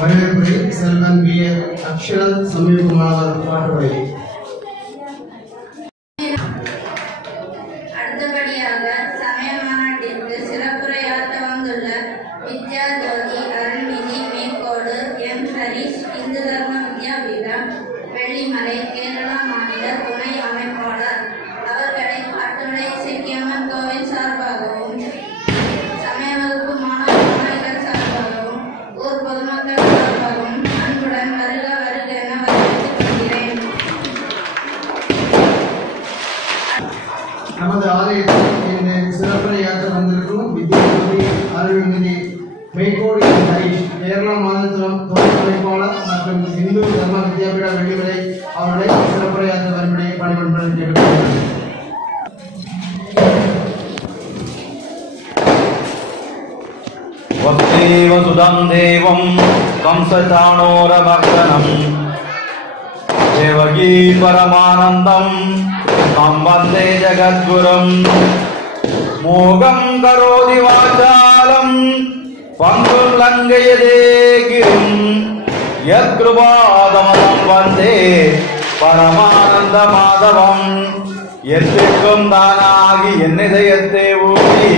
வரவேற்புரை செல்வன் பி. அக்ஷரத் சமீபகுமார் பாட்டுரை. அடுத்தபடியாக சமய மாநாட்டிற்கு சிறப்புரையாற்ற வந்துள்ள வித்யா ஜோதி அருள்நிதி மேற்கோடு எம். ஹரீஷ் இந்து தர்ம வித்யாபீடம் வெள்ளிமலை கேரளா மாநில துணை அமைப்பாளர் அவர்களை காட்டுடை சிக்கியம்மன் கோவில் சார்பாகவும் சமய வகுப்பு மாணவர்கள் சார்பாகவும் ஊர் பொதுமக்கள் சார்பாகவும் அன்புடன் வருக வருக என வரவேற்றுக் கொள்கிறேன். நமது ஆலயத்தில் இந்த சிறப்புரையாற்ற வந்திருக்கும் வித்யாபதி அருள்நிதி மெய்கோடு ஹரீஷ் கேரளா மாநில துணை அமைப்பாளர் மற்றும் இந்து தர்ம வித்யாபீட வெள்ளிமலை அவர்களை சிறப்புரையாற்ற வரும்படி பணிபுரியும்படி கேட்டுக்கொள்கிறேன். வசுதேவ சுதம் தேவம் கம்சசாணோரமர்தனம் தேவகீ பரமானந்தம் தம் வந்தே ஜகத்குரும் மோகம் கரோதி வாசாலம் பங்குல் லங்கயதே கிரும் யத்கிருபாதமதம் வந்தே பரமானந்த மாதவம் எத்திற்கும் தானாகி என்னிதயத்தை ஊட்டி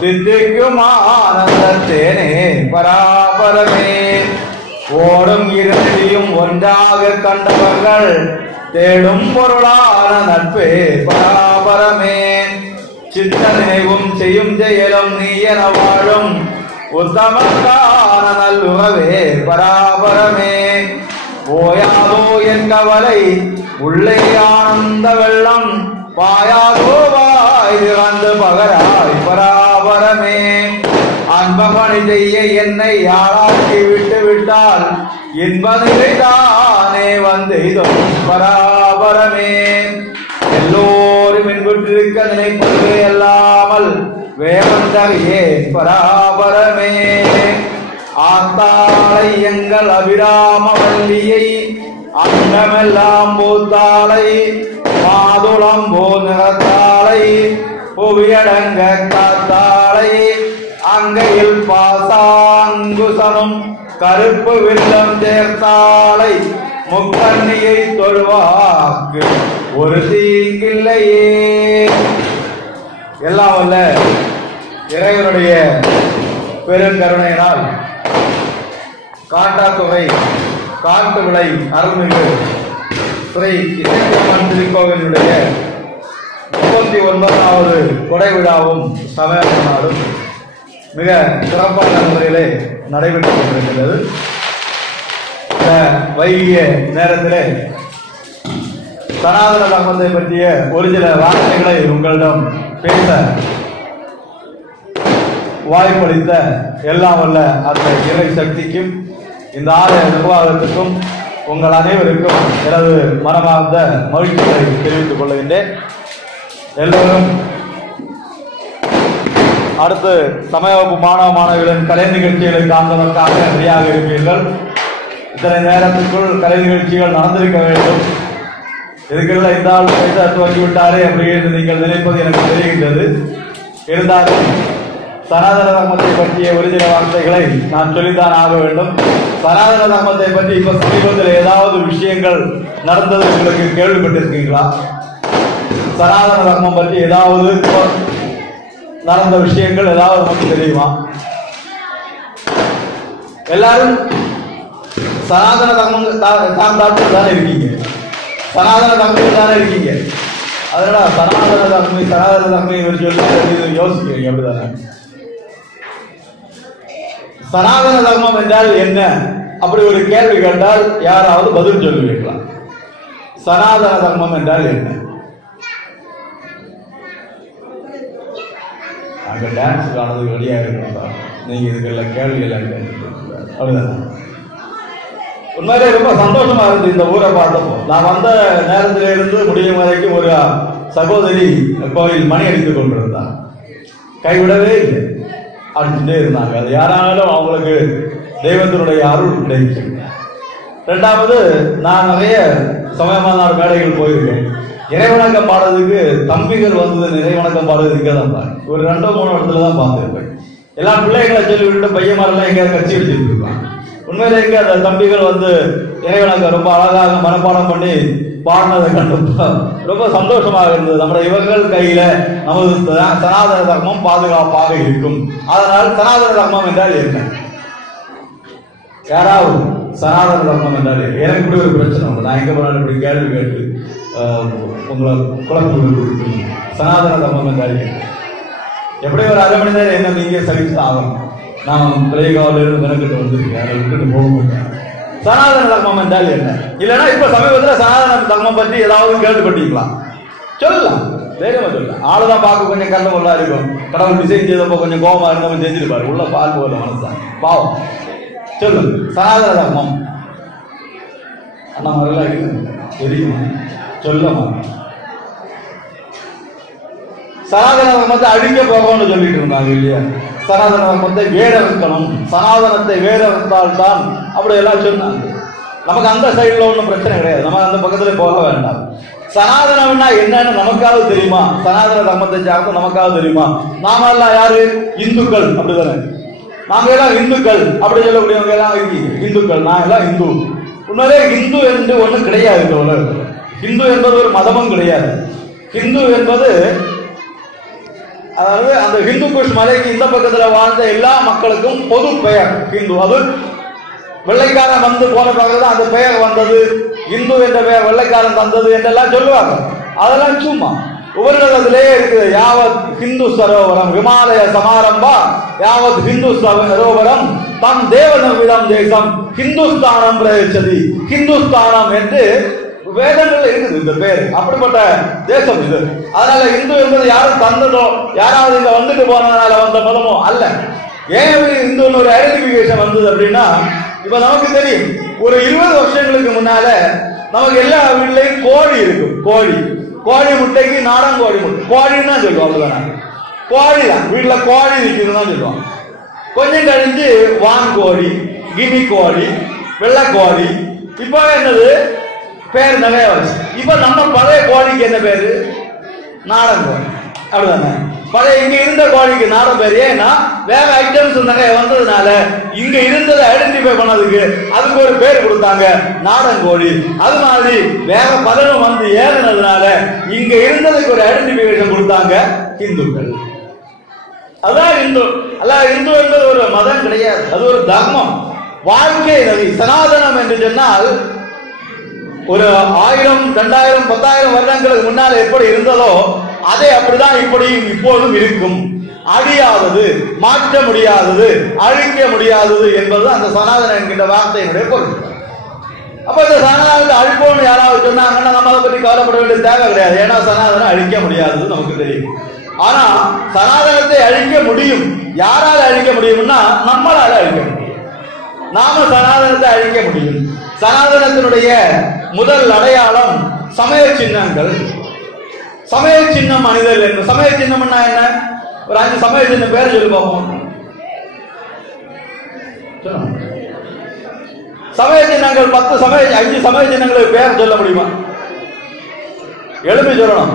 தித்திக்கும் ஆனந்தத்தேனே பராபரமே ஓடும் இருக்கையும் ஒன்றாக கண்டவர்கள் தேடும் பொருளான நட்பே பராபரமே சித்த நினைவும் செய்யும் செயலும் நீ என வாழும் உத்தமக்கான நல்லுறவே பராபரமே ஓயாதோ என் கவலை உள்ளே ஆனந்த வெள்ளம் பாயாதோ வாய் திறந்து பகராய் பராபரமே அன்பபணி செய்ய என்னை யாராக்கி விட்டு விட்டால் இன்பநிலை தானே வந்து இதோ பராபரமே எல்லோரும் என்பிருக்க நினைப்பதே அல்லாமல் வேவந்தகையே பராபரமே ஆத்தாளை எங்கள் அபிராம வள்ளியை அண்டமெல்லாம் பூத்தாளை மாதுளம் போ நிறத்தாளை புவியடங்க காத்தாளை அங்கையில் பாசாங்குசனும் கருப்பு வில்லம் சேர்த்தாளை முக்கண்ணியை தொழுவாக்கு ஒரு தீங்கில்லையே. எல்லாம் வல்ல இறைவனுடைய பெருங்கருணையினால் காட்டாத்தொகை காட்டு விளை அருள்மிகு ஸ்ரீ இசையம்மன் திருக்கோவிலுடைய 39வது கொடை விழாவும் சமய மாநாடும் மிக சிறப்பான முறையிலே நடைபெற்றுக் கொண்டிருக்கிறது. இந்த வைகிய நேரத்திலே சனாதன தர்மத்தை பற்றிய ஒரு சில வார்த்தைகளை உங்களிடம் பேச வாய்ப்பளித்த எல்லாம் வல்ல அந்த இறை சக்திக்கும் இந்த ஆலய நிர்வாகத்துக்கும் உங்கள் அனைவருக்கும் எனது மனமார்ந்த மகிழ்ச்சிகளை தெரிவித்துக் கொள்கின்றேன். எல்லோரும் அடுத்து சமய வகுப்பு மாணவ மாணவிகளின் கலை நிகழ்ச்சிகளை காண்பதற்காக ரெடியாக இருப்பீர்கள். இத்தனை நேரத்துக்குள் கலை நிகழ்ச்சிகள் நடந்திருக்க வேண்டும். இதுக்குள்ள இந்த ஆள் பைசா துவங்கிவிட்டாரே அப்படின்னு நீங்கள் நினைப்பது எனக்கு தெரிகின்றது. இருந்தாலும் சனாதன தர்மத்தை பற்றிய ஒரு சில வார்த்தைகளை நான் சொல்லித்தான் ஆக வேண்டும். சனாதன தர்மத்தை பற்றி இப்ப சமீபத்தில் ஏதாவது விஷயங்கள் நடந்தது உங்களுக்கு கேள்விப்பட்டிருக்கீங்களா? சனாதன தர்மம் பற்றி ஏதாவது நடந்த விஷயங்கள் ஏதாவது நமக்கு தெரியுமா? எல்லாரும் சனாதன தர்மம் தானே இருக்கீங்க, சனாதன தர்மத்தில் தானே இருக்கீங்க. அதனால சனாதன தர்மம் இவர் சொல்லி யோசிக்கிறீங்க, அப்படிதானே? சனாதன தர்மம் என்றால் என்ன அப்படி ஒரு கேள்வி கேட்டால் யாராவது பதில் சொல்லுவீங்களா? சனாதன தர்மம் என்றால் என்ன? அங்க டான்ஸ் ஆனது ரெடியா இருக்கா? நீங்க இதுக்கெல்லாம் கேள்வி எல்லாம் அப்படிதான். உண்மையிலே ரொம்ப சந்தோஷமா இருந்து இந்த ஊரை பார்த்தப்போ. நான் வந்த நேரத்தில இருந்து முடியும் வரைக்கும் ஒரு சகோதரி கோயில் மணி அடித்துக் கொண்டிருந்தார். கைவிடவே இல்லை, அடிச்சுட்டே இருந்தாங்க. அது யாராலும் அவங்களுக்கு தெய்வத்தினுடைய அருள் கிடைக்கும். ரெண்டாவது, நான் நிறைய சமய மாநாடு மேடைகள் போயிருக்கேன். இறைவணக்கம் பாடுறதுக்கு தம்பிகள் வந்தது இறைவணக்கம் பாடுறதுக்கு தான் தான் ஒரு 2-3 இடத்துல தான் பார்த்துருப்பேன். எல்லா பிள்ளைகளை சொல்லி விட்டு பையன்மாரெல்லாம் எங்கேயாவது கட்சி அடிச்சுட்டு இருப்பாங்க. உண்மையிலே இங்க அந்த தம்பிகள் வந்து இறைவனுக்கு ரொம்ப அழகாக மனப்பாடம் பண்ணி பாடினதை கண்டு ரொம்ப சந்தோஷமாக இருந்தது. நம்முடைய இவர்கள் கையில நமது சனாதன தர்மம் பாதுகாப்பாக இருக்கும். அதனால் சனாதன தர்மம் என்றால் என்ன? யாராவது சனாதன தர்மம் என்றால் எனக்கு இப்படி ஒரு பிரச்சனை உண்டு. நான் எங்க போனாலும் இப்படி கேள்வி கேட்டு உங்களை குழப்பம். சனாதன தர்மம் என்றால் எப்படி ஒரு அரை மணி நேரம் என்ன நீங்க சகிச்சு ஆகணும். நான் பிள்ளைகாவில இருந்து மெனக்கிட்டு வந்திருக்கேன், அதை விட்டுட்டு போக மாட்டேன். சனாதன தர்மம் என்றால் என்ன? இல்லைன்னா இப்ப சமீபத்தில் சனாதன தர்மம் பற்றி ஏதாவது கேள்விப்பட்டீங்களா? சொல்லலாம், தைரியமா சொல்லலாம். ஆளுதான் பார்க்க கொஞ்சம் கண்ட கொள்ளா இருக்கும். கடவுள் டிசைன் செய்தப்போ கொஞ்சம் கோபமா இருந்தவங்க செஞ்சிருப்பாரு. உள்ள பால் போல மனசுதான் பாவம். சொல்லு சனாதன தர்மம். அண்ணா மாதிரிலாம் இருக்கு தெரியுமா? சொல்லமா சனாதன தர்மத்தை அழிக்க போகணும்னு சொல்லிட்டு இருந்தாங்க இல்லையா? சனாதன தர்மத்தை வேற வைக்கணும், சனாதனத்தை வேற வைத்தால் தான் அப்படி எல்லாம் சொன்னாங்க. நமக்கு அந்த சைடுல ஒன்றும் பிரச்சனை கிடையாது, நம்ம அந்த பக்கத்துல போக வேண்டாம். சனாதனம்னா என்னன்னு நமக்காவது தெரியுமா? சனாதன தர்மத்தை சார்ந்து நமக்காவது தெரியுமா? நாம எல்லாம் யாரு? இந்துக்கள், அப்படிதானே? நாங்க எல்லாம் இந்துக்கள் அப்படி சொல்லக்கூடியவங்க எல்லாம் இந்துக்கள். நான் எல்லாம் இந்து. உண்மையிலே இந்து என்று ஒண்ணு கிடையாது இந்த உலகத்தில். இந்து என்பது ஒரு மதமும் கிடையாது. இந்து என்பது அதாவது அந்த ஹிந்து குஷ் மலைக்கு இந்த பக்கத்துல வாழ்ந்த எல்லா மக்களுக்கும் பொது பெயர் ஹிந்து. அது வெள்ளைக்காரன் வந்து போன பக்கத்துல அந்த பெயர் வந்தது. இந்து என்ற பெயர் வெள்ளைக்காரன் தந்தது என்றெல்லாம் சொல்லுவாங்க. அதெல்லாம் சும்மா உபரிடத்திலேயே இருக்குது. யாவத் ஹிந்து சரோவரம் விமாலய சமாரம்பா யாவத் ஹிந்து சரோவரம் தம் தேவநர்விதம் தேசம் ஹிந்துஸ்தானம் பிரயச்சதி. ஹிந்துஸ்தானம் என்று வேதங்கள்ல இருக்குது இந்த பேர். அப்படிப்பட்ட தேசம் இது. அதனால இந்து என்பது யாரும் தந்ததோ யாராவது இங்க வந்துட்டு போனதுனால வந்த மதமோ அல்ல. ஏன் இந்துன்னு ஒரு ஐடென்டிபிகேஷன் வந்தது அப்படின்னா, இப்ப நமக்கு தெரியும் ஒரு 20 வருஷங்களுக்கு முன்னால நமக்கு எல்லா வீட்லயும் கோழி இருக்கும். கோழி முட்டைக்கு நாடன் கோழி முட்டை, கோழின்னு தான் சொல்லுவோம். அவ்வளவுதானே, கோழி தான் வீட்டுல கோழி நிற்குதுன்னு தான் சொல்லுவோம். கொஞ்சம் கழிஞ்சு வான்கோழி, கினி கோழி, வெள்ளைக்கோழி, இப்ப என்னது பேர் நிறைய வச்சு. இப்ப நம்ம பழைய கோழிக்கு என்ன பேரு? நாடன் கோழி, அப்படிதானே? பழைய இங்க இருந்த கோழிக்கு நாடன் பேர். ஏன்னா வேற ஐட்டம்ஸ் நிறைய வந்ததுனால இங்க இருந்ததை ஐடென்டிஃபை பண்ணதுக்கு அதுக்கு ஒரு பேர் கொடுத்தாங்க, நாடன் கோழி. அது மாதிரி வேற பலரும் வந்து ஏறினதுனால இங்க இருந்ததுக்கு ஒரு ஐடென்டிபிகேஷன் கொடுத்தாங்க, இந்துக்கள். அதான் இந்து. அல்ல, இந்து என்பது ஒரு மதம் கிடையாது, அது ஒரு தர்மம், வாழ்க்கை நதி. சனாதனம் என்று சொன்னால் ஒரு 1000, 2000, 10,000 வருடங்களுக்கு முன்னால் எப்படி இருந்ததோ அதே அப்படிதான் இப்படியும் இப்போதும் இருக்கும். அழியாதது, மாற்ற முடியாதது, அழிக்க முடியாதது என்பது அந்த சனாதனம் என்கின்ற வார்த்தையினுடைய பொருள். அப்ப இந்த சனாதனத்தை அழிப்போம்னு யாராவது சொன்னாங்கன்னா நம்ம அதை பற்றி கவலைப்பட வேண்டிய தேவை கிடையாது. ஏன்னா சனாதனம் அழிக்க முடியாதது நமக்கு தெரியும். ஆனா சனாதனத்தை அழிக்க முடியும். யாரால அழிக்க முடியும்னா நம்மளால அழிக்க முடியும். நாம சனாதனத்தை அழிக்க முடியும். சனாதனத்தினுடைய முதல் அடையாளம் சமய சின்னங்கள். சமய சின்னம் அணிதல் என்று. சமய சின்னம்னா என்ன? ஒரு 5 சமய சின்ன பேர் சொல்லி பார்ப்போம். சமய சின்னங்கள் 10 5 சமய சின்னங்களுக்கு பேர் சொல்ல முடியுமா? எழுப்பி சொல்லணும்.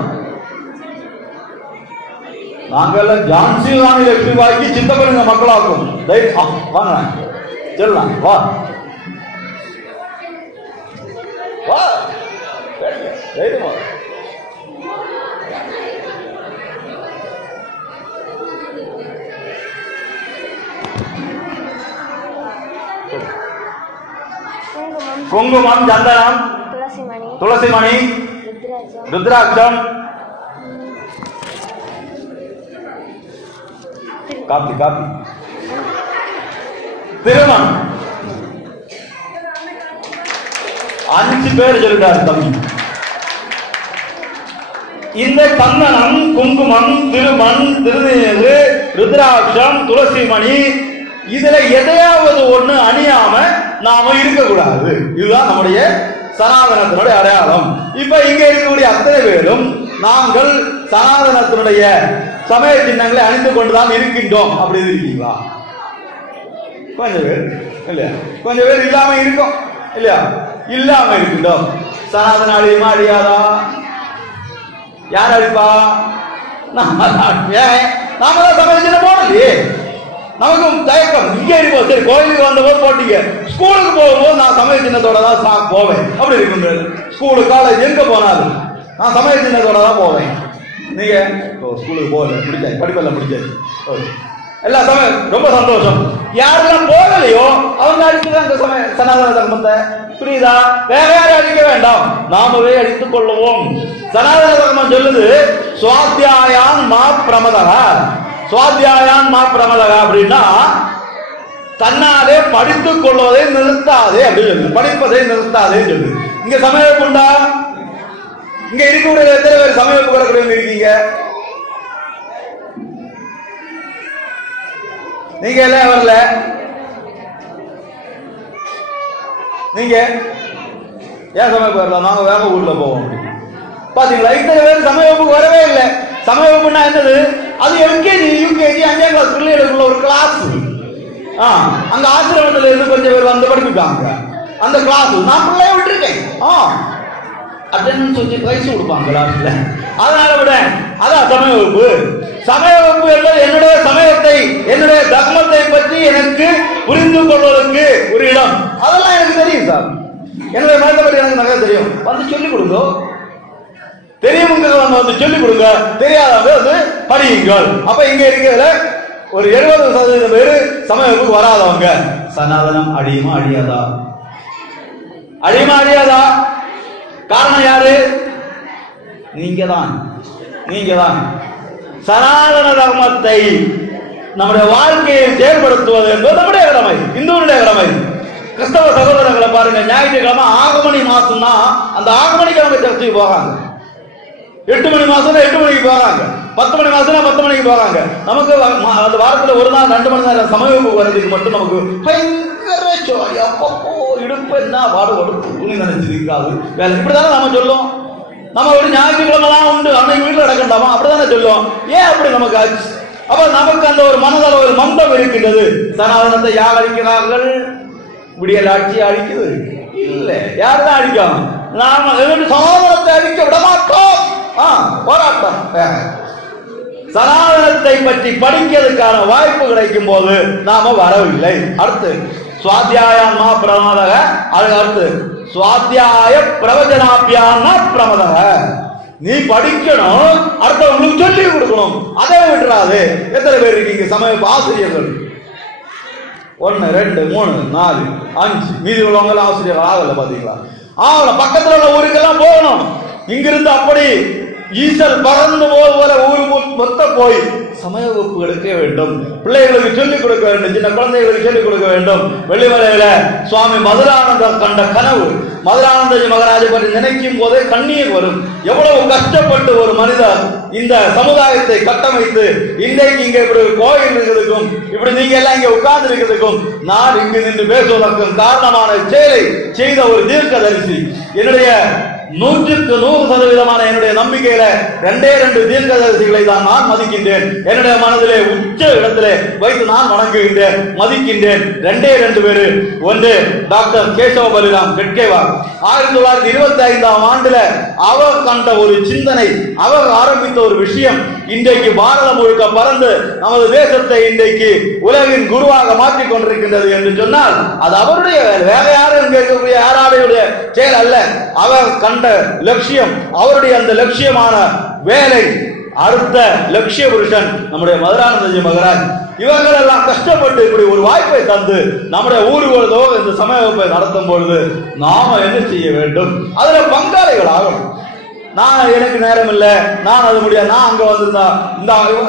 நாங்கெல்லாம் ஜான்சி ராணி லட்சுமி பாய்க்கு சித்தப்பனுங்க மக்களாக்கும். வாங்க சொல்லலாம். வா வா தைரியமா. குங்குமம், சந்தனம், துளசிமணி, ருத்ராட்சம், காப்பி திருமணம். 5 பேர் சொல்லிட்டாரு தம்பி. இந்த சந்தனம், குங்குமம், திருமண், திருநீறு, ருத்ராட்சம், துளசிமணி, இதுல எதையாவது ஒண்ணு அணியாம நாம இருக்கக்கூடாது. இதுதான் நம்முடைய சனாதனத்தினுடைய அடையாளம். இப்ப இங்க இருக்கக்கூடிய அத்தனை பேரும் நாங்கள் சனாதனத்தினுடைய சமய சின்னங்களை அணிந்து கொண்டுதான் இருக்கின்றோம். அப்படி இருக்கீங்களா? கொஞ்சம் பேர் இல்லையா? கொஞ்சம் பேர் இல்லாம இருக்கும் இல்லையா? இல்லாம இருக்கின்றோம். சனாதன அழியுமா அழியாதா? யார் அழிப்பா? நாம தான் சமய சின்னம் போடலையே. நமக்கும் தயக்கம். இங்கே இருக்கும், சரி கோயிலுக்கு வந்தபோது போட்டீங்க, ஸ்கூலுக்கு போகும்போது நான் சமய சின்னத்தோட தான் போவேன். அப்படி இருக்கும். ஸ்கூலு காலேஜ் எங்க போனாலும் நான் சமய சின்னத்தோட தான் போவேன். நீங்க ஸ்கூலுக்கு போகல, பிடிச்சாச்சு, படிப்பெல்லாம் பிடிச்சாச்சு, எல்லா சமயம் ரொம்ப சந்தோஷம். யாரெல்லாம் போகலையோ அவங்க அடிச்சுதான் இந்த சமய சனாதன தர்மத்தை. புரியுதா? வேற யாரும் அடிக்க வேண்டாம், நாமவே அடித்துக் கொள்ளுவோம். சனாதன தர்மம் சொல்லுது சுவாத்தியாயான் மா பிரமதக. சுவாத்தியாயான் மா பிரமதக அப்படின்னா தன்னாலே படித்துக் கொள்வதை நிறுத்தாதே அப்படின்னு சொல்லு, படிப்பதை நிறுத்தாதே சொல்லு. இங்க சமயம் உண்டா? இங்க இருக்கக்கூடிய எத்தனை பேர் சமயம் வரக்கூடிய இருக்கீங்க? நீங்க எல்லாம் வரல. நீங்க ஏன் சமயப்பு வரலாம்? நாங்க வேற ஊர்ல போவோம். பாத்தீங்களா, இத்தனை பேர் சமயப்புக்கு வரவே இல்லை. சமயப்புன்னா என்னது? அது எல்கேஜி யூகேஜி 5ஆம் கிளாஸ் பிள்ளைகளுக்குள்ள ஒரு கிளாஸ். அங்க ஆசிரமத்துல இருந்து கொஞ்சம் பேர் வந்து படிப்பிப்பாங்க. அந்த கிளாஸ் நான் பிள்ளைய விட்டுருக்கேன். அட்டெண்டன்ஸ் வச்சு பைசு கொடுப்பாங்க கிளாஸ்ல. அதனால விட அதான் சமய வகுப்பு. சமய வகுப்பு என்பது என்னுடைய சமயத்தை, என்னுடைய தர்மத்தை பற்றி எனக்கு புரிந்து கொள்வதற்கு ஒரு இடம். அதெல்லாம் எனக்கு தெரியும் சார். என்னுடைய மதத்தை பற்றி எனக்கு நிறைய தெரியும். வந்து சொல்லிக் கொடுங்க. தெரியவங்க வந்து சொல்லிக் கொடுங்க, தெரியாதவங்க வந்து படியுங்கள். அப்ப இங்க இருக்கிற ஒரு 70% பேரு சமய வகுப்புக்கு வராதவங்க. சனாதனம் அடியுமா அடியாதா? அடியுமா அடியாதா? காரணம் யாரு? நீங்க தான். நீங்க தான். சனாதன தர்மத்தை நம்முடைய வாழ்க்கையை செயல்படுத்துவது என்பது நம்முடைய கடமை, இந்துவனுடைய கடமை. கிறிஸ்தவ சகோதரர்களை பாருங்க, ஞாயிற்றுக்கிழமை ஆகமணி மாசம்னா அந்த ஆகமணிக்கு அவங்க சர்ச்சைக்கு போறாங்க. 8 மணி மாசம்னா 8 மணிக்கு போறாங்க. 10 மணி மாசம்னா 10 மணிக்கு போறாங்க. நமக்கு அந்த வாரத்துல ஒரு நாள் 2 மணி நேரம் சமயம் வர்றதுக்கு மட்டும் நமக்கு பயங்கர ஜோலி. அப்பப்போ இடுப்பு என்ன பாடுபடும் துணி நினைச்சிருக்காது வேலை. இப்படிதானே நம்ம சொல்லுவோம். நம்ம ஒரு ஞாயிற்றுக்கிழமை தான் உண்டு, அன்னைக்கு வீட்டில் நடக்கண்டாமா, அப்படித்தானே சொல்லுவோம். ஏன் அப்படி நமக்கு ஆச்சு? அப்ப நமக்கு அந்த ஒரு மனதளவு ஒரு மந்தம் இருக்கின்றது. சனாதனத்தை யார் அழிக்கிறார்கள்? விடியல் ஆட்சி அழிக்குது இல்ல. யாருதான் அழிக்காம? நாம சனாதனத்தை அழிக்க விட மாட்டோம். போராட்டம். சனாதனத்தை பற்றி படிக்கிறதுக்கான வாய்ப்பு கிடைக்கும் போது நாம வரவில்லை. அடுத்து சுவாத்தியாயம் மா பிரமதக. அடுத்து சுவாத்தியாய பிரவச்சனாபியான பிரமதக. நீ படிக்கணும், அடுத்தவங்களுக்கு சொல்லி கொடுக்கணும். அதை விட்டுறாது. எத்தனை பேர் இருக்கீங்க சமய ஆசிரியர்கள்? 1 2 3 4 5 மீதி உள்ளவங்க ஆசிரியர்கள் ஆகல. பாத்தீங்களா? ஆகல. பக்கத்துல உள்ள ஊருக்கெல்லாம் போகணும். இங்கிருந்து அப்படி ஈசல் பறந்து போல ஊரு மொத்த போய் சமய வகுப்பு எடுக்க வேண்டும். பிள்ளைகளுக்கு சொல்லிக் கொடுக்க வேண்டும். சின்ன குழந்தைகளுக்கு சொல்லிக் கொடுக்க வேண்டும். வெள்ளிமலையில சுவாமி மதுரானந்தர் கண்ட கனவு, மதுரானந்தஜி மகாராஜை பற்றி நினைக்கும் போதே கண்ணீர் வரும். எவ்வளவு கஷ்டப்பட்டு ஒரு மனிதர் இந்த சமுதாயத்தை கட்டமைத்து இன்றைக்கு இங்க இப்படி கோயில் இருக்கிறதுக்கும், இப்படி நீங்க எல்லாம் இங்க உட்கார்ந்து இருக்கிறதுக்கும், நான் இங்கு நின்று பேசுவதற்கும் காரணமான செயலை செய்த ஒரு தீர்க்கதரிசி. என்னுடைய 100% என்னுடைய நம்பிக்கையில 2 தீர்க்கதரிசிகளை தான் நான் மதிக்கின்றேன். என்னுடைய மனதிலே உச்ச இடத்திலே வைத்து நான் வணங்குகின்றேன், மதிக்கின்றேன். 2 பேரு. ஒன்று டாக்டர் கேசவ பலிராம் கெட்கேவார். 1925ஆம் ஆண்டுல அவர் கண்ட ஒரு சிந்தனை, அவர் ஆரம்பித்த ஒரு விஷயம் இன்றைக்கு பாரதம் முழுக்க பறந்து நமது தேசத்தை இன்றைக்கு உலகின் குருவாக மாற்றிக் கொண்டிருக்கின்றது என்று சொன்னால் அது அவருடைய வேற யாரும் இருக்கக்கூடிய யாராடைய செயல் அல்ல. அவர் கண்ட லட்சியம், அவருடைய அந்த லட்சியமான வேலை, அடுத்த லட்சிய புருஷன் நம்முடைய மதுரானந்தஜி மகாராஜ். இவர்கள் எல்லாம் கஷ்டப்பட்டு இப்படி ஒரு வாய்ப்பை தந்து நம்முடைய ஊர்களோ இந்த சமய வகுப்பை நடத்தும் பொழுது நாம என்ன செய்ய வேண்டும்? அதுல பங்காளிகள் ஆகணும். நான் எனக்கு நேரம் இல்லை, நான் அது முடியாது, நான் அங்க வந்திருந்தா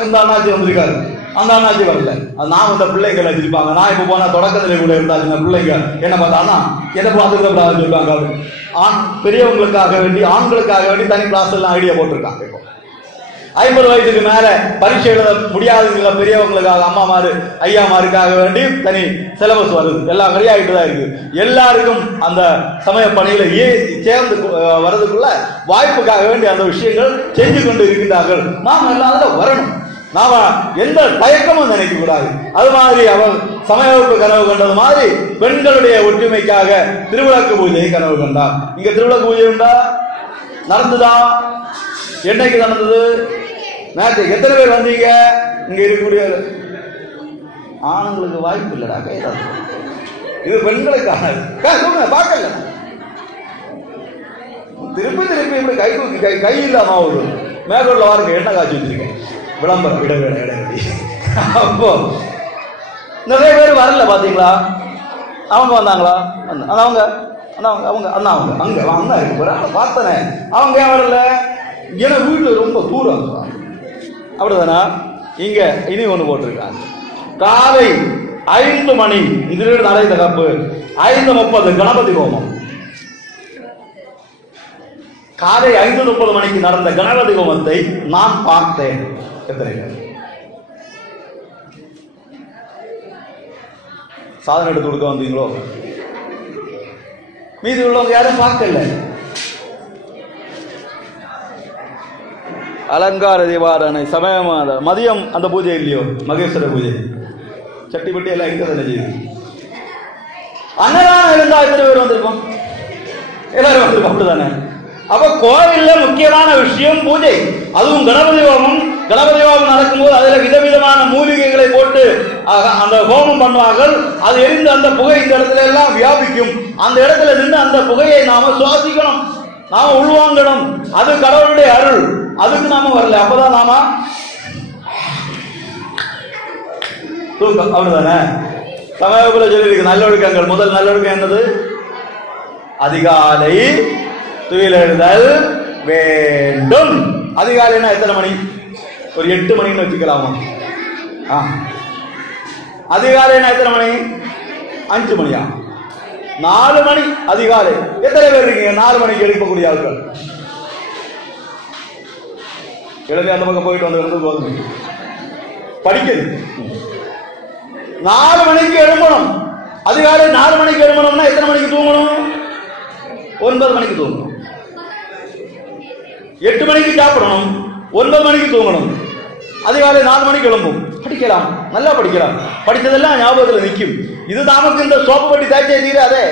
இந்த அண்ணாச்சி வந்திருக்காரு, அந்த அண்ணாச்சி வரல, அது நான் இந்த பிள்ளைங்களை வச்சிருப்பாங்க. நான் இப்ப போனா தொடக்கத்திலே கூட இருந்தாச்சு பிள்ளைங்க என்ன பார்த்தானா என்ன பார்த்துக்கிறதா சொல்லுவாங்க. பெரியவங்களுக்காக வேண்டி, ஆண்களுக்காக வேண்டி தனி கிளாஸ் எல்லாம் ஐடியா போட்டிருக்காங்க. இப்போ 50 வயசுக்கு மேல பரீட்சை எழுத முடியாதுங்களா பெரியவங்களுக்காக, அம்மாமாரு ஐயாமாருக்காக வேண்டி தனி சிலபஸ் வருது. எல்லாம் சரியாகிட்டு தான் இருக்கு. எல்லாருக்கும் அந்த சமய பணியில சேர்ந்து வர்றதுக்குள்ள வாய்ப்புக்காக வேண்டி அந்த விஷயங்கள் செஞ்சு கொண்டு இருக்கின்றார்கள். நாம் எல்லாம் அதுல வரணும். நாம எந்த தயக்கமும் நினைக்க கூடாது. அது மாதிரி அவர் சமய வகுப்பு கனவு கண்டது மாதிரி பெண்களுடைய ஒற்றுமைக்காக திருவிளக்கு பூஜையை கனவு கண்டார். இங்க திருவிளக்கு பூஜை உண்டா? நடந்துதா? என்னைக்கு நடந்தது? நேற்று. எத்தனை பேர் வந்தீங்க? இங்க இருக்கக்கூடிய ஆணுங்களுக்கு வாய்ப்பு இல்லடா, கைதான். இது பெண்களுக்கான பார்க்கல. திருப்பி திருப்பி இப்படி கை தூக்கி கை இல்லாம ஒரு மேற்கொள்ள வாருங்க, எண்ணெய் காய்ச்சி வச்சிருக்கேன், விளம்பரம் விட வேட இடங்கடி. அப்போ நிறைய பேர் வரல பாத்தீங்களா? அவங்க வந்தாங்களா? அவங்க அவங்க அண்ணா அவங்க அங்க அண்ணா இருக்கு ஒரு ஆளை பார்த்தனே, அவங்க ஏன் வரல? ஏன்னா வீட்டுல ரொம்ப தூரம் அப்படிதானா? இங்க இனி ஒண்ணு போட்டிருக்காங்க, காலை 5 மணி இதில் நடந்த கப்பு 5:30 கணபதி ஹோமம். காலை 5:30 மணிக்கு நடந்த கணபதி ஹோமத்தை நான் பார்த்தேன். எத்தனை பேர் சாதனை எடுத்து கொடுக்க வந்தீங்களோ? மீதி உள்ளவங்க யாரும் பார்க்கல. அலங்கார தீபாரணை சமயமான மதியம் அந்த பூஜை இல்லையோ, மகேஸ்வர பூஜை, சட்டி பட்டி எல்லாம் எங்க தானே செய்யுது. அன்னதானம் இருந்தா எத்தனை பேர் வந்திருப்போம்? எல்லாரும் வந்திருப்போம் அப்படிதானே? அப்ப கோவில்ல முக்கியமான விஷயம் பூஜை. அதுவும் கணபதி ஹோமம். கணபதி ஹோமம் நடக்கும்போது அதுல விதவிதமான மூலிகைகளை போட்டு அந்த ஹோமம் பண்ணுவார்கள். அது எரிந்து அந்த புகை இந்த இடத்துல எல்லாம் வியாபிக்கும். அந்த இடத்துல நின்று அந்த புகையை நாம சுவாசிக்கணும், நாம உள்வாங்கணும். அது கடவுளுடைய அருள். அதுக்கு நாம வரல, அப்பதான் நாம தூக்கம். அப்படிதானே? சமயபுல சொல்லியிருக்கு நல்லொழுக்கங்கள். முதல் நல்லொழுக்கம் என்னது? அதிகாலை துயிலெழுதல் வேண்டும். அதிகாலைன்னா எத்தனை மணி? ஒரு 8 மணின்னு வச்சுக்கலாமா? அதிகாலைன்னா எத்தனை மணி? 5 மணியா? 4 மணி அதிகாலை. எத்தனை பேர் இருக்கீங்க 4 மணிக்கு எழுப்பக்கூடிய ஆட்கள்? எழுதி அந்த பக்கம் போயிட்டு வந்து படிக்கிறது. 4 மணிக்கு எழும்பணும். அதிகாலை 4 மணிக்கு எழும்பணும்னா எத்தனை மணிக்கு தூங்கணும்? 9 மணிக்கு தூங்கணும். 8 மணிக்கு சாப்பிடணும், 9 மணிக்கு தூங்கணும். அதிகாலை 4 மணிக்கு எழும்பும். படிக்கலாம், நல்லா படிக்கலாம். படித்ததெல்லாம் ஞாபகத்தில் நிற்கும். இது நமக்கு இந்த சோப்பு பட்டி தாய்ச்சே தீராதே.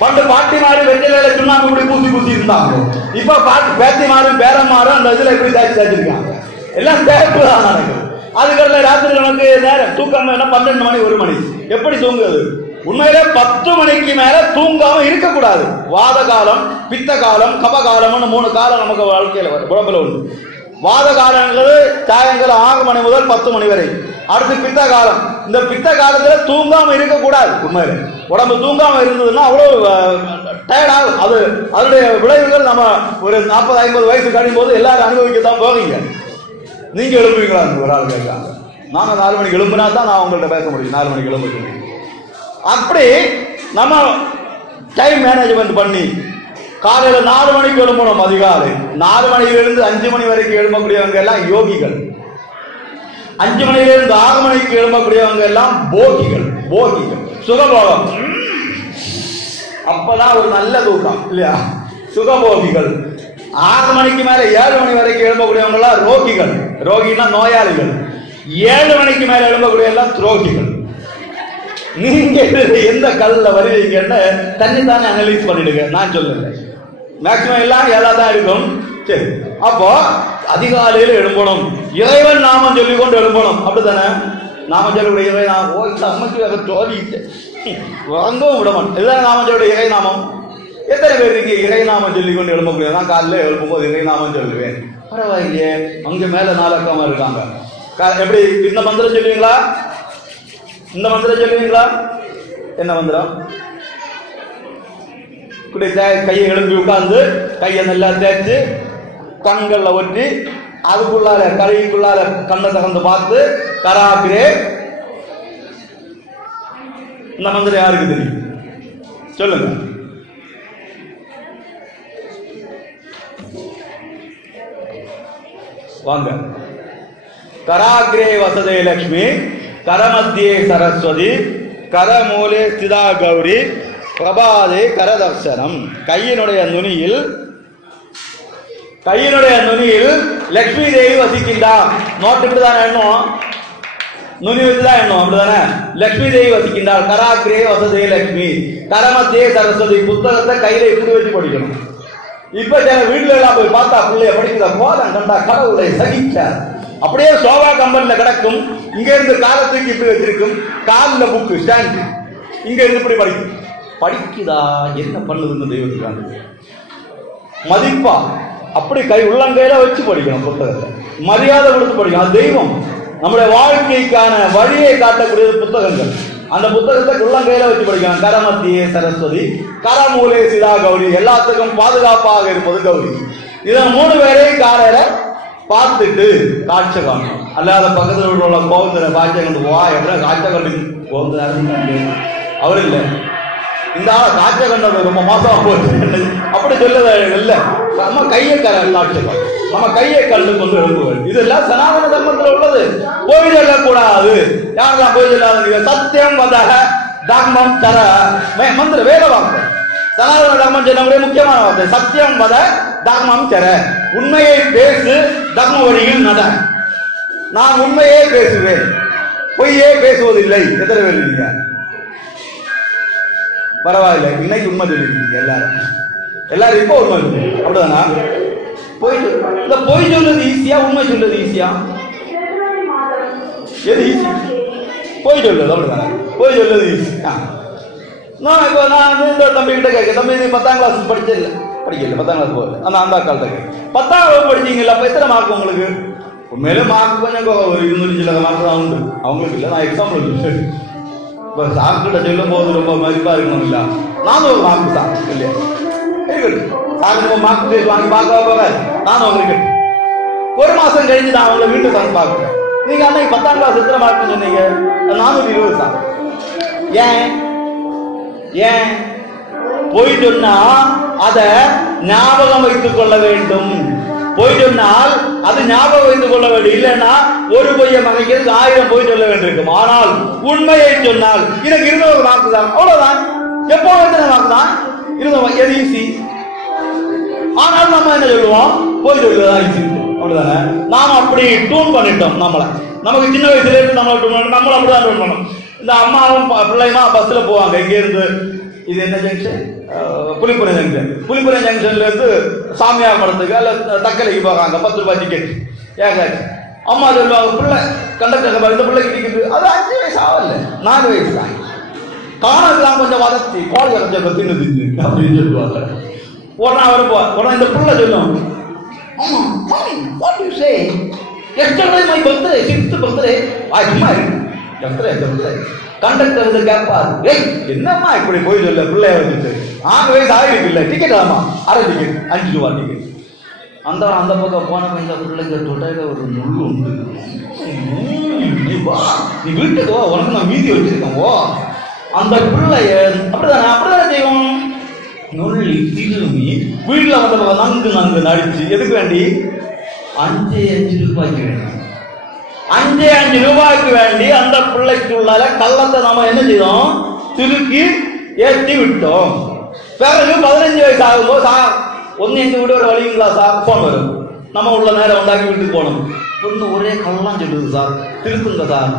பண்டு பாட்டி மாறி வெற்றில சுண்ணாம்பு இப்படி பூசி பூசி இருந்தாங்க. இப்ப பேத்தி மாறும் பேரம் மாறும் அந்த இதுல எப்படி தாய்ச்சிருக்காங்க. எல்லாம் தேப்பு தான் நடக்குது. அதுக்கடுத்த ராத்திரி நமக்கு நேரம் தூக்கம் 12 மணி 1 மணி. எப்படி தூங்குறது? உண்மையிலே 10 மணிக்கு மேல தூங்காம இருக்கக்கூடாது. வாத காலம், பித்த காலம், கப காலம்னு 3 காலம் நமக்கு வாழ்க்கையில உடம்புல உண்டு. வாத காலங்கிறது சாயங்காலம் 6 மணி முதல் 10 மணி வரை. அடுத்து பித்த காலம். இந்த பித்த காலத்துல தூங்காம இருக்கக்கூடாது. உண்மையில உடம்பு தூங்காம இருந்ததுன்னா அவ்வளவு டயர்ட் ஆகும். அது அதனுடைய விளைவுகள் நம்ம ஒரு 40-50 வயசு கழியும் போது எல்லாரும் அனுபவிக்கத்தான் போவீங்க. நீங்க எழுப்புவீங்களா? ஒரு ஆள் கேட்காங்க. நாங்க 4 மணிக்கு எழுப்புனா தான் நான் உங்கள்கிட்ட பேச முடியும். 4 மணிக்கு எழுப்ப முடியும். அப்படி நம்ம டைம் மேனேஜ்மெண்ட் பண்ணி காலையில 4 மணிக்கு எழும்பணும். அதிகாலை 4 மணியிலிருந்து 5 மணி வரைக்கும் எழும்பக்கூடியவங்க எல்லாம் யோகிகள். 5 மணியிலிருந்து 6 மணிக்கு எழும்பக்கூடியவங்க எல்லாம் போகிகள். போகிகள் சுகபோகம். அப்பதான் ஒரு நல்ல தூக்கம் இல்லையா? சுகபோகிகள். 6 மணிக்கு மேல 7 மணி வரைக்கும் எழும்பக்கூடியவங்க எல்லாம் ரோகிகள். ரோகினா நோயாளிகள். 7 மணிக்கு மேல எழும்பக்கூடிய எல்லாம் துரோகிகள். நீங்க எந்த கல்ல வருவீங்கன்னு தன்னைத்தானே அனலைஸ் பண்ணிடுங்க. நான் சொல்லுங்க, மேக்சிமம் எல்லாம் ஏதாவது இருக்கும். சரி, அப்போ அதிகாலையில் எழும்பணும். இறைவன் நாமம் சொல்லிக் கொண்டு எழும்பணும். அப்படித்தானே? நாமம் சொல்லக்கூடிய இறை நாமம் அம்மைக்கு தோதிட்டு வாங்கவும் விடமான். இதுதான் நாமம் சொல்லுடைய இறை நாமம். எத்தனை பேர் இங்கே இறை நாமம் சொல்லிக் கொண்டு எழும்பக்கூடிய? நான் காலையில் எழுப்பும்போது இறை நாமம் சொல்லுவேன். பரவாயில்லையே, அங்க மேல 4 அக்கமா இருக்காங்க. எப்படி இந்த மந்திரம் சொல்லுவீங்களா? இந்த மந்திரம் சொல்லுவீங்களா? என்ன மந்திரம்? கையை எழுப்பி உட்கார்ந்து கையை நல்லா தேய்ச்சி கண்கள்ல ஒட்டி அதுக்குள்ளால கரைக்குள்ளால கண்ணை தகர்ந்து பார்த்து கராபிரே. இந்த மந்திரம் யாருக்கு தெரியும்? சொல்லுங்க. வாங்க. கராகிரே வசதே லட்சுமி, கரமத்தியே சரஸ்வதி, கரமூலே ஸ்திதா கௌரி, பிரபாதே கரதர்சனம். கையினுடைய நுனியில் லட்சுமி தேவி வசிக்கின்றார். நோட்டு இப்படிதான் எண்ணும், நுனி வச்சுதான் எண்ணும். அப்படிதானே? லட்சுமி தேவி வசிக்கின்றார். கராகிரே வசதே லட்சுமி, கரமத்தியே சரஸ்வதி. புத்தகத்தை கையில இப்படி வச்சு படிக்கணும். இப்ப வீட்டுல எல்லாம் போய் பார்த்தா பிள்ளைய படிக்கிற போதம் கண்டா கடவுளை சகிக்க அப்படியே சோபா கம்பெனில கிடக்கும். இங்க இருந்து காலத்துக்கு இப்படி வச்சிருக்கும், காலில் புக்கு ஸ்டாண்ட், இங்க இருந்து இப்படி படிக்குதா என்ன பண்ணுதுன்னு தெய்வத்துக்கான மதிப்பா அப்படி கை உள்ளங்கையில வச்சு படிக்கணும். புத்தகத்தை மரியாதை கொடுத்து படிக்கணும். அது தெய்வம். நம்முடைய வாழ்க்கைக்கான வழியை காட்டக்கூடிய புத்தகங்கள். அந்த புத்தகத்தை உள்ளங்கையில வச்சு படிக்கணும். கரமத்தியே சரஸ்வதி, கரமூலே சிதா கௌரி, எல்லாத்துக்கும் பாதுகாப்பாக இருப்பது கௌரி. இதன் 3 பேரையும் காலையில பார்த்துட்டு காட்சை காணும். அல்லாத பக்கத்தில் உள்ள கோவிந்தரை காட்சை கண்டு வா எவ்வளோ காட்சை கண்டு கோவிந்தர் அவர் இல்லை, இந்த ஆளை காட்சை கண்டது ரொம்ப மோசமா போச்சு அப்படி சொல்லது இல்லை. நம்ம கையை காட்சை நம்ம கையை கண்டு கொண்டு எழுதுவது இதெல்லாம் சனாதன தர்மத்தில் உள்ளது. போய் சொல்லக்கூடாது. யாரெல்லாம் போய் சொல்லாத சத்தியம் வதாக தர்மம் தர மந்திர வேத வார்த்தை. சனாதன தர்மம் சொன்ன முக்கியமான வார்த்தை சத்தியம் வத தர்மம் தர. உண்மையை பேசு, தர்ம வழியில் நட. நான் உண்மையே பேசுவேன், பொய்யே பேசுவதில்லை. எத்தனை பேர் இருக்கீங்க? பரவாயில்லை, இன்னைக்கு உண்மை சொல்லிருக்கீங்க எல்லாரும் இப்போ உண்மை அப்படிதானா? பொய் சொல்றது ஈஸியா, உண்மை சொல்றது ஈஸியா? எது ஈஸி? பொய் சொல்றது அப்படிதானே? பொய் சொல்றது ஈஸி. நான் இப்போ இந்த தம்பி கிட்ட கேட்க, தம்பி நீ 10ஆம் கிளாஸ் படிக்கல 10ஆம் கிளாஸ் போகல, அந்த அக்கால்கிட்ட கேட்க 10ஆம் வகுப்பு படிச்சீங்கல்ல, அப்ப எத்தனை மார்க் உங்களுக்கு? உண்மையிலே மார்க் கொஞ்சம் ஒரு 200 சில மார்க் தான் உண்டு. அவங்களுக்கு இல்லை, நான் எக்ஸாம்பிள் இப்போ சார்கிட்ட சொல்லும் போது ரொம்ப மதிப்பா இருக்கணும். இல்ல 400 மார்க் தான் இல்லையா? சார் மார்க் வாங்கி பார்க்க போக நானும் உங்களுக்கு 1 மாசம் கழிஞ்சு நான் உங்களை வீட்டுக்கு வந்து பார்க்குறேன். நீங்க அன்னைக்கு 10ஆம் கிளாஸ் எத்தனை மார்க் சொன்னீங்க? 420 தான். ஏன் பொய் சொன்னா அத ஞாபகம் வைத்துக் கொள்ள வேண்டும். பொய் சொன்னால் அது ஞாபகம் வைத்துக் கொள்ள வேண்டும். இல்லைன்னா ஒரு பொய்யை மறைக்கிறது 1000 பொய் சொல்ல வேண்டியிருக்கும். ஆனால் உண்மையை சொன்னால் எனக்கு 200 மார்க் தான், அவ்வளவுதான். எப்போ எத்தனை மார்க் தான்? 200. எது ஈஸி? ஆனால் நம்ம என்ன சொல்லுவோம்? பொய் சொல்லுவதா ஈஸி, அவ்வளவுதானே? நாம அப்படி டூன் பண்ணிட்டோம் நம்மளை. நமக்கு சின்ன வயசுல இருந்து நம்மளை டூன் பண்ணணும். நம்மள அப்படிதான் டூன் பண்ணணும். இந்த அம்மாவும் பிள்ளைமா பஸ்ல போவாங்க. இங்க இருந்து இது என்ன ஜங்ஷன்? புலிப்புரம் ஜங்ஷன். புலிப்புரம் ஜங்ஷன்ல இருந்து சாமியார் மடத்துக்கு அல்ல தக்கலைக்கு போவாங்க. 10 ரூபாய் டிக்கெட் ஏகாச்சு. அம்மா சொல்லுவாங்க, பிள்ளை கண்டக்டர் இந்த பிள்ளைக்கு டிக்கெட். அது 5 வயசு ஆகல, 4 வயசு தான். காணலாம் கொஞ்சம் வளர்த்தி கோழி கொஞ்சம் தின்னு அப்படின்னு சொல்லுவாங்க. உடனே அவர் உடனே இந்த பிள்ளை சொல்லும், what do you say? Yesterday my birthday, 6th birthday. சும்மா இருக்கு. கண்டக்டர் வந்து கேட்பாரு, என்னம்மா இப்படி போய் சொல்ல பிள்ளைய வச்சுட்டு 4 வயசு ஆகிருக்கு இல்லை, டிக்கெட் ஆமா அரை டிக்கெட் 5 ரூபா டிக்கெட். அந்த பக்கம் போன இந்த பிள்ளைங்க தொடையில ஒரு முள்ளு உண்டு. நீ வா, நீ வீட்டுக்கு வா, உனக்கு நான் மீதி வச்சிருக்கேன் வா. அந்த பிள்ளைய அப்படிதானே செய்வோம். நொல்லி திரும்பி வீட்டுல வந்து நங்கு நடிச்சு எதுக்கு வேண்டி 5 ரூபாய்க்கு வேண்டி 5 ரூபாய்க்கு வேண்டி அந்த பிள்ளைக்கு உள்ளால கள்ளத்தை நாம என்ன செய்தோம்? திருக்கி ஏற்றி விட்டோம். பிறகு 15 வயசு ஆகும்போது ஒன்னு எங்க வீடு ஒரு வழிங்களா சார் போன் வரும். நம்ம உள்ள நேரம் உண்டாக்கி வீட்டுக்கு போகணும். பொண்ணு ஒரே கள்ளம் சொல்லுது சார், திருத்துங்க சார்.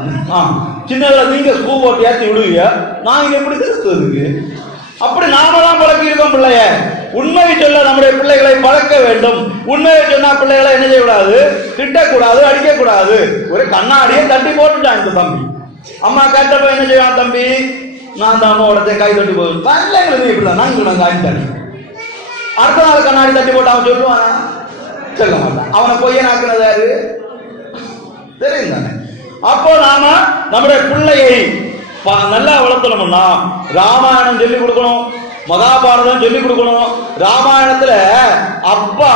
சின்னதுல நீங்க ஸ்கூல் போட்டு ஏற்றி விடுவீங்க, நான் எப்படி திருத்துறதுக்கு? அப்படி நாம தான் பழக்கி இருக்கோம் பிள்ளைய. உண்மையை சொல்ல நம்முடைய பிள்ளைகளை பழக்க வேண்டும். உண்மையை சொன்னா பிள்ளைகளை என்ன செய்யக்கூடாது? திட்டக்கூடாது, அடிக்கக்கூடாது. ஒரு கண்ணாடியை தட்டி போட்டுட்டான் இந்த தம்பி. அம்மா கேட்டப்ப என்ன செய்வான் தம்பி? நான் தான் அம்மாவோட கை தட்டி போகுது. பிள்ளைங்களுக்கு இப்படிதான் நாங்க காய் தட்டி. அடுத்த நாள் கண்ணாடி தட்டி போட்டு அவன் சொல்லுவானா? சொல்ல மாட்டான். அவனை பொய்யனாக்குனது யாரு? தெரியும் தானே. அப்போ நாம நம்முடைய பிள்ளையை நல்லா வளர்த்தணும்னா ராமாயணம் சொல்லி கொடுக்கணும், மகாபாரதம் சொல்லி கொடுக்கணும். ராமாயணத்துல அப்பா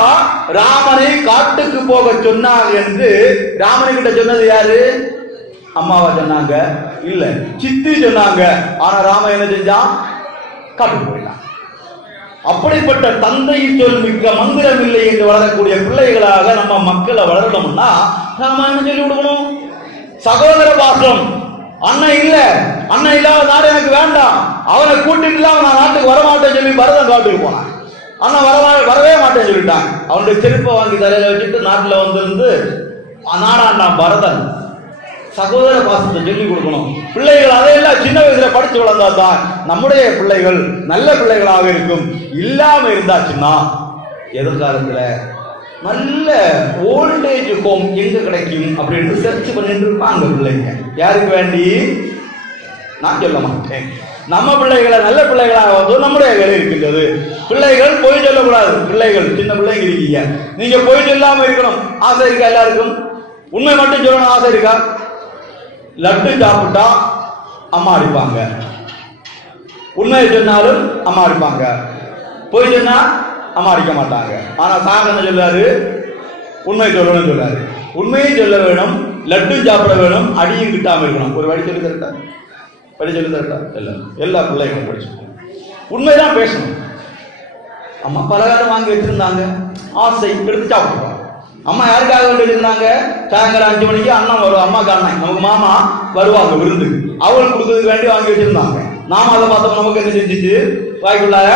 ராமனை காட்டுக்கு போக சொன்னாங்க என்று ராமனை கிட்ட சொன்னது யாரு? அம்மாவா சொன்னாங்க? இல்ல, சித்தி சொன்னாங்க. ஆனா ராமன் என்ன செஞ்சான்? காட்டுக்கு போயிட்டான். அப்படிப்பட்ட தந்தை சொல் மிக்க மந்திரம் இல்லை என்று வளரக்கூடிய பிள்ளைகளாக நம்ம மக்களை வளரணும்னா ராமாயணம் சொல்லி கொடுக்கணும். சகோதர பாசம். அண்ணன் இல்ல, அண்ணன் இல்லாத நாடு எனக்கு வேண்டாம், அவனை கூட்டிட்டு நான் நாட்டுக்கு வரமாட்டேன்னு சொல்லி பரதன் காட்டுக்கு போனான். அண்ணன் வரவே மாட்டேன்னு சொல்லிட்டான். அவனுடைய செருப்பை வாங்கி தலையில வச்சுட்டு நாட்டுல வந்திருந்து நாடாண்டான் பரதன். சகோதர பாசத்தை சொல்லி கொடுக்கணும். பிள்ளைகள் அதையெல்லாம் சின்ன வயசுல படிச்சு வளர்ந்தாதான் நம்முடைய பிள்ளைகள் நல்ல பிள்ளைகளாக இருக்கும். இல்லாம இருந்தாச்சுன்னா எதிர்காலத்துல நல்ல ஓல்டேஜ் ஹோம் எங்க கிடைக்கும் அப்படின்னு சர்ச் பண்ணிட்டு இருப்பாங்க பிள்ளைங்க. யாருக்கு வேண்டி? நான் சொல்ல மாட்டேன். நம்ம பிள்ளைகளை நல்ல பிள்ளைகளாக வந்து நம்முடைய வேலை இருக்கின்றது. பிள்ளைகள் போய் சொல்லக்கூடாது. பிள்ளைகள் சின்ன பிள்ளைங்க இருக்கீங்க, நீங்க போய் சொல்லாம இருக்கணும். ஆசை இருக்கா எல்லாருக்கும்? உண்மை மட்டும் சொல்லணும் ஆசை இருக்கா? லட்டு சாப்பிட்டா அம்மா அடிப்பாங்க, உண்மையை சொன்னாலும் அம்மா அடிப்பாங்க, போய் சொன்னா அம்மா அடிக்க மாட்டாங்க. ஆனா சார் என்ன சொல்லாரு? உண்மை சொல்லணும்னு சொல்லாரு. உண்மையும் சொல்ல வேணும், லட்டும் சாப்பிட வேணும், அடியும் கிட்டாம இருக்கணும். ஒரு வழி சொல்லி தரட்டா? வழி சொல்லி தரட்டா? எல்லா பிள்ளைகளும் படிச்சு உண்மைதான் பேசணும். அம்மா பலகாரம் வாங்கி வச்சிருந்தாங்க, ஆசை எடுத்து சாப்பிடுவாங்க. அம்மா யாருக்காக வேண்டி இருந்தாங்க? சாயங்காலம் 5 மணிக்கு அண்ணன் வருவாங்க, அம்மாக்கு அண்ணன் நமக்கு மாமா வருவாங்க விருந்து, அவங்களுக்கு கொடுக்கறதுக்கு வேண்டி வாங்கி வச்சிருந்தாங்க. நாம அதை பார்த்தோம், நமக்கு என்ன செஞ்சிச்சு? வாய்க்குள்ளார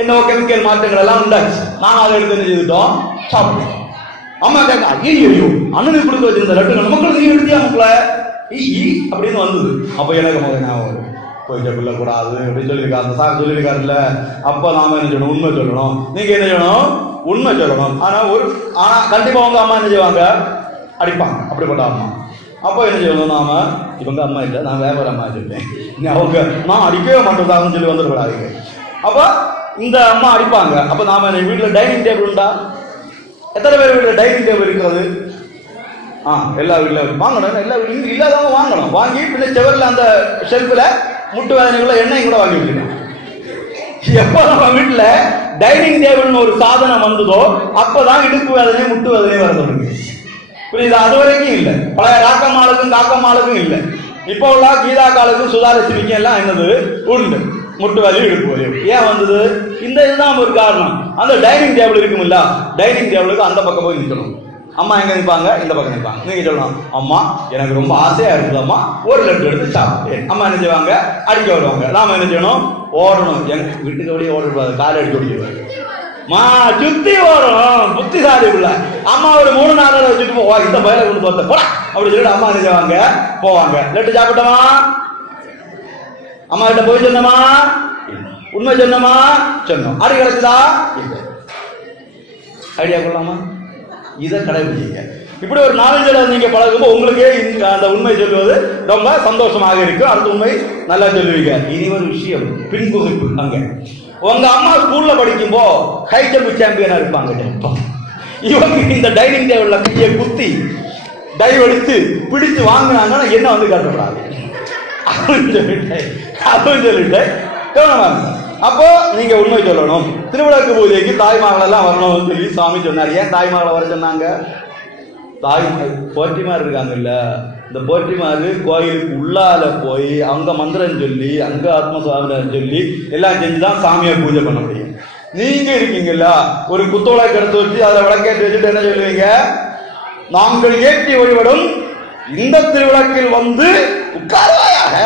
என்ன கெமிக்கல் மாற்றங்கள் எல்லாம் உண்டாச்சு. நாம அதை எடுத்து என்ன செய்துட்டோம்? சாப்பிட்டோம். அம்மா கேட்க, ஐயோ அண்ணனுக்கு கொடுக்க வச்சிருந்த லட்டுகள் நமக்கு நீ எடுத்தியா மக்கள அப்படின்னு வந்தது. அப்ப எனக்கு முதல் ஞாபகம் போய் பிள்ளை கூடாது அப்படின்னு சொல்லியிருக்காரு. அந்த சார் சொல்லியிருக்காருல்ல. அப்ப நாம என்ன சொல்லணும்? உண்மை சொல்லணும். நீங்க என்ன சொல்லணும்? உண்மை சொல்லணும். ஆனா கண்டிப்பா அவங்க அம்மா என்ன செய்வாங்க? அடிப்பாங்க. அப்படிப்பட்ட அம்மா. அப்போ என்ன செய்யணும்? நாம இவங்க அம்மா இல்லை, நான் வேற அம்மா சொல்லிட்டேன், அவங்க நான் அடிக்கவே மாட்டேன் சொல்லி வந்துடக்கூடாது. அப்ப இந்த அம்மா அடிப்பாங்க. அப்ப நாம வீட்டுல டைனிங் டேபிள் உண்டா? எத்தனை பேர் வீட்டுல டைனிங் டேபிள் இருக்கிறது? எல்லா வீட்டுல வாங்கணும். எல்லா வீட்லையும் இல்லாதவங்க வாங்கணும். வாங்கி பின்ன செவரில் அந்த ஷெல்ஃபில் முட்டு வேதனைக்குள்ள எண்ணெய் கூட வாங்கி வச்சுக்கணும். எப்போ நம்ம வீட்டுல டைனிங் டேபிள்னு ஒரு சாதனம் வந்ததோ அப்பதான் இடுப்பு வேதனை முட்டு வேதனை வர தொடங்குது. புரியுதா? அது வரைக்கும் இல்லை. பழைய ராக்கம்மாளுக்கும் காக்கம்மாளுக்கும் இல்லை. இப்போ உள்ள கீதா காலுக்கும் சுதாரட்சுமிக்கும் எல்லாம் என்னது உண்டு, முட்டு வலி இடுப்பு வலி. ஏன் வந்தது? இந்த இதுதான் ஒரு காரணம். அந்த டைனிங் டேபிள் இருக்குமில்ல, டைனிங் டேபிளுக்கு அந்த பக்கம் போய் நிற்கணும். அம்மா எங்க நிற்பாங்க? இந்த பக்கம் நிற்பாங்க. நீங்க சொல்லணும், அம்மா எனக்கு ரொம்ப ஆசையா இருக்குது, அம்மா ஒரு லட்டு எடுத்து சாப்பிட்டேன். அம்மா என்ன செய்வாங்க? அடிக்க வருவாங்க. நாம என்ன செய்யணும்? ஓடணும். எங்க வீட்டுக்கு அப்படியே ஓடிடுவாரு, காலை அடிக்க ஓடிடுவாரு. மா சுத்தி ஓடணும். புத்திசாலி உள்ள அம்மா ஒரு 3 நாள் வச்சுட்டு போவா, இந்த பயில கொண்டு போத்த போடா அப்படி சொல்லிட்டு அம்மா என்ன செய்வாங்க? போவாங்க. லட்டு சாப்பிட்டோமா? அம்மா கிட்ட போய் சொன்னமா? உண்மை சொன்னமா? சொன்னோம். அடி கிடைச்சதா? இல்லை. ஐடியா கொள்ளாமா? இதை கடைபிடிங்க. இப்படி ஒரு 4 தடவை நீங்க பழகும்போது உங்களுக்கே அந்த உண்மை சொல்வது ரொம்ப சந்தோஷமாக இருக்கும். அடுத்த உண்மை நல்லா சொல்லுவீங்க. இனி ஒரு விஷயம், பின்குறிப்பு. அங்க உங்க அம்மா ஸ்கூல்ல படிக்கும்போ ஹை ஜம்ப் சாம்பியனா இருப்பாங்க. இவங்க இந்த டைனிங் டேபிள்ல கையை குத்தி டைவ் எடுத்து பிடிச்சு வாங்கினாங்கன்னா என்ன வந்து காட்டக்கூடாது அப்படின்னு சொல்லிட்டு கவனமாக. அப்போ நீங்க உண்மை சொல்லணும். திருவிளக்கு பூஜைக்கு தாய்மார்கள் எல்லாம் வரணும்னு சொல்லி சுவாமி சொன்னார். ஏன் தாய்மார்களை வர சொன்னாங்க? போற்றிமார் இருக்காங்கல்ல, இந்த போற்றிமாரு கோயிலுக்கு உள்ளால போய் அங்க மந்திரம் சொல்லி அங்க ஆத்மசுவாமின்னு சொல்லி எல்லாம் செஞ்சுதான் சாமியை பூஜை பண்ண முடியும். நீங்க இருக்கீங்கல்ல, ஒரு குத்தோலை கருத்து வச்சு அதை விளக்கேற்றி வச்சுட்டு என்ன சொல்லுவீங்க? நாங்கள் ஏற்றி வழிபடும் இந்த திருவிளக்கில் வந்து உட்கார்வாயாக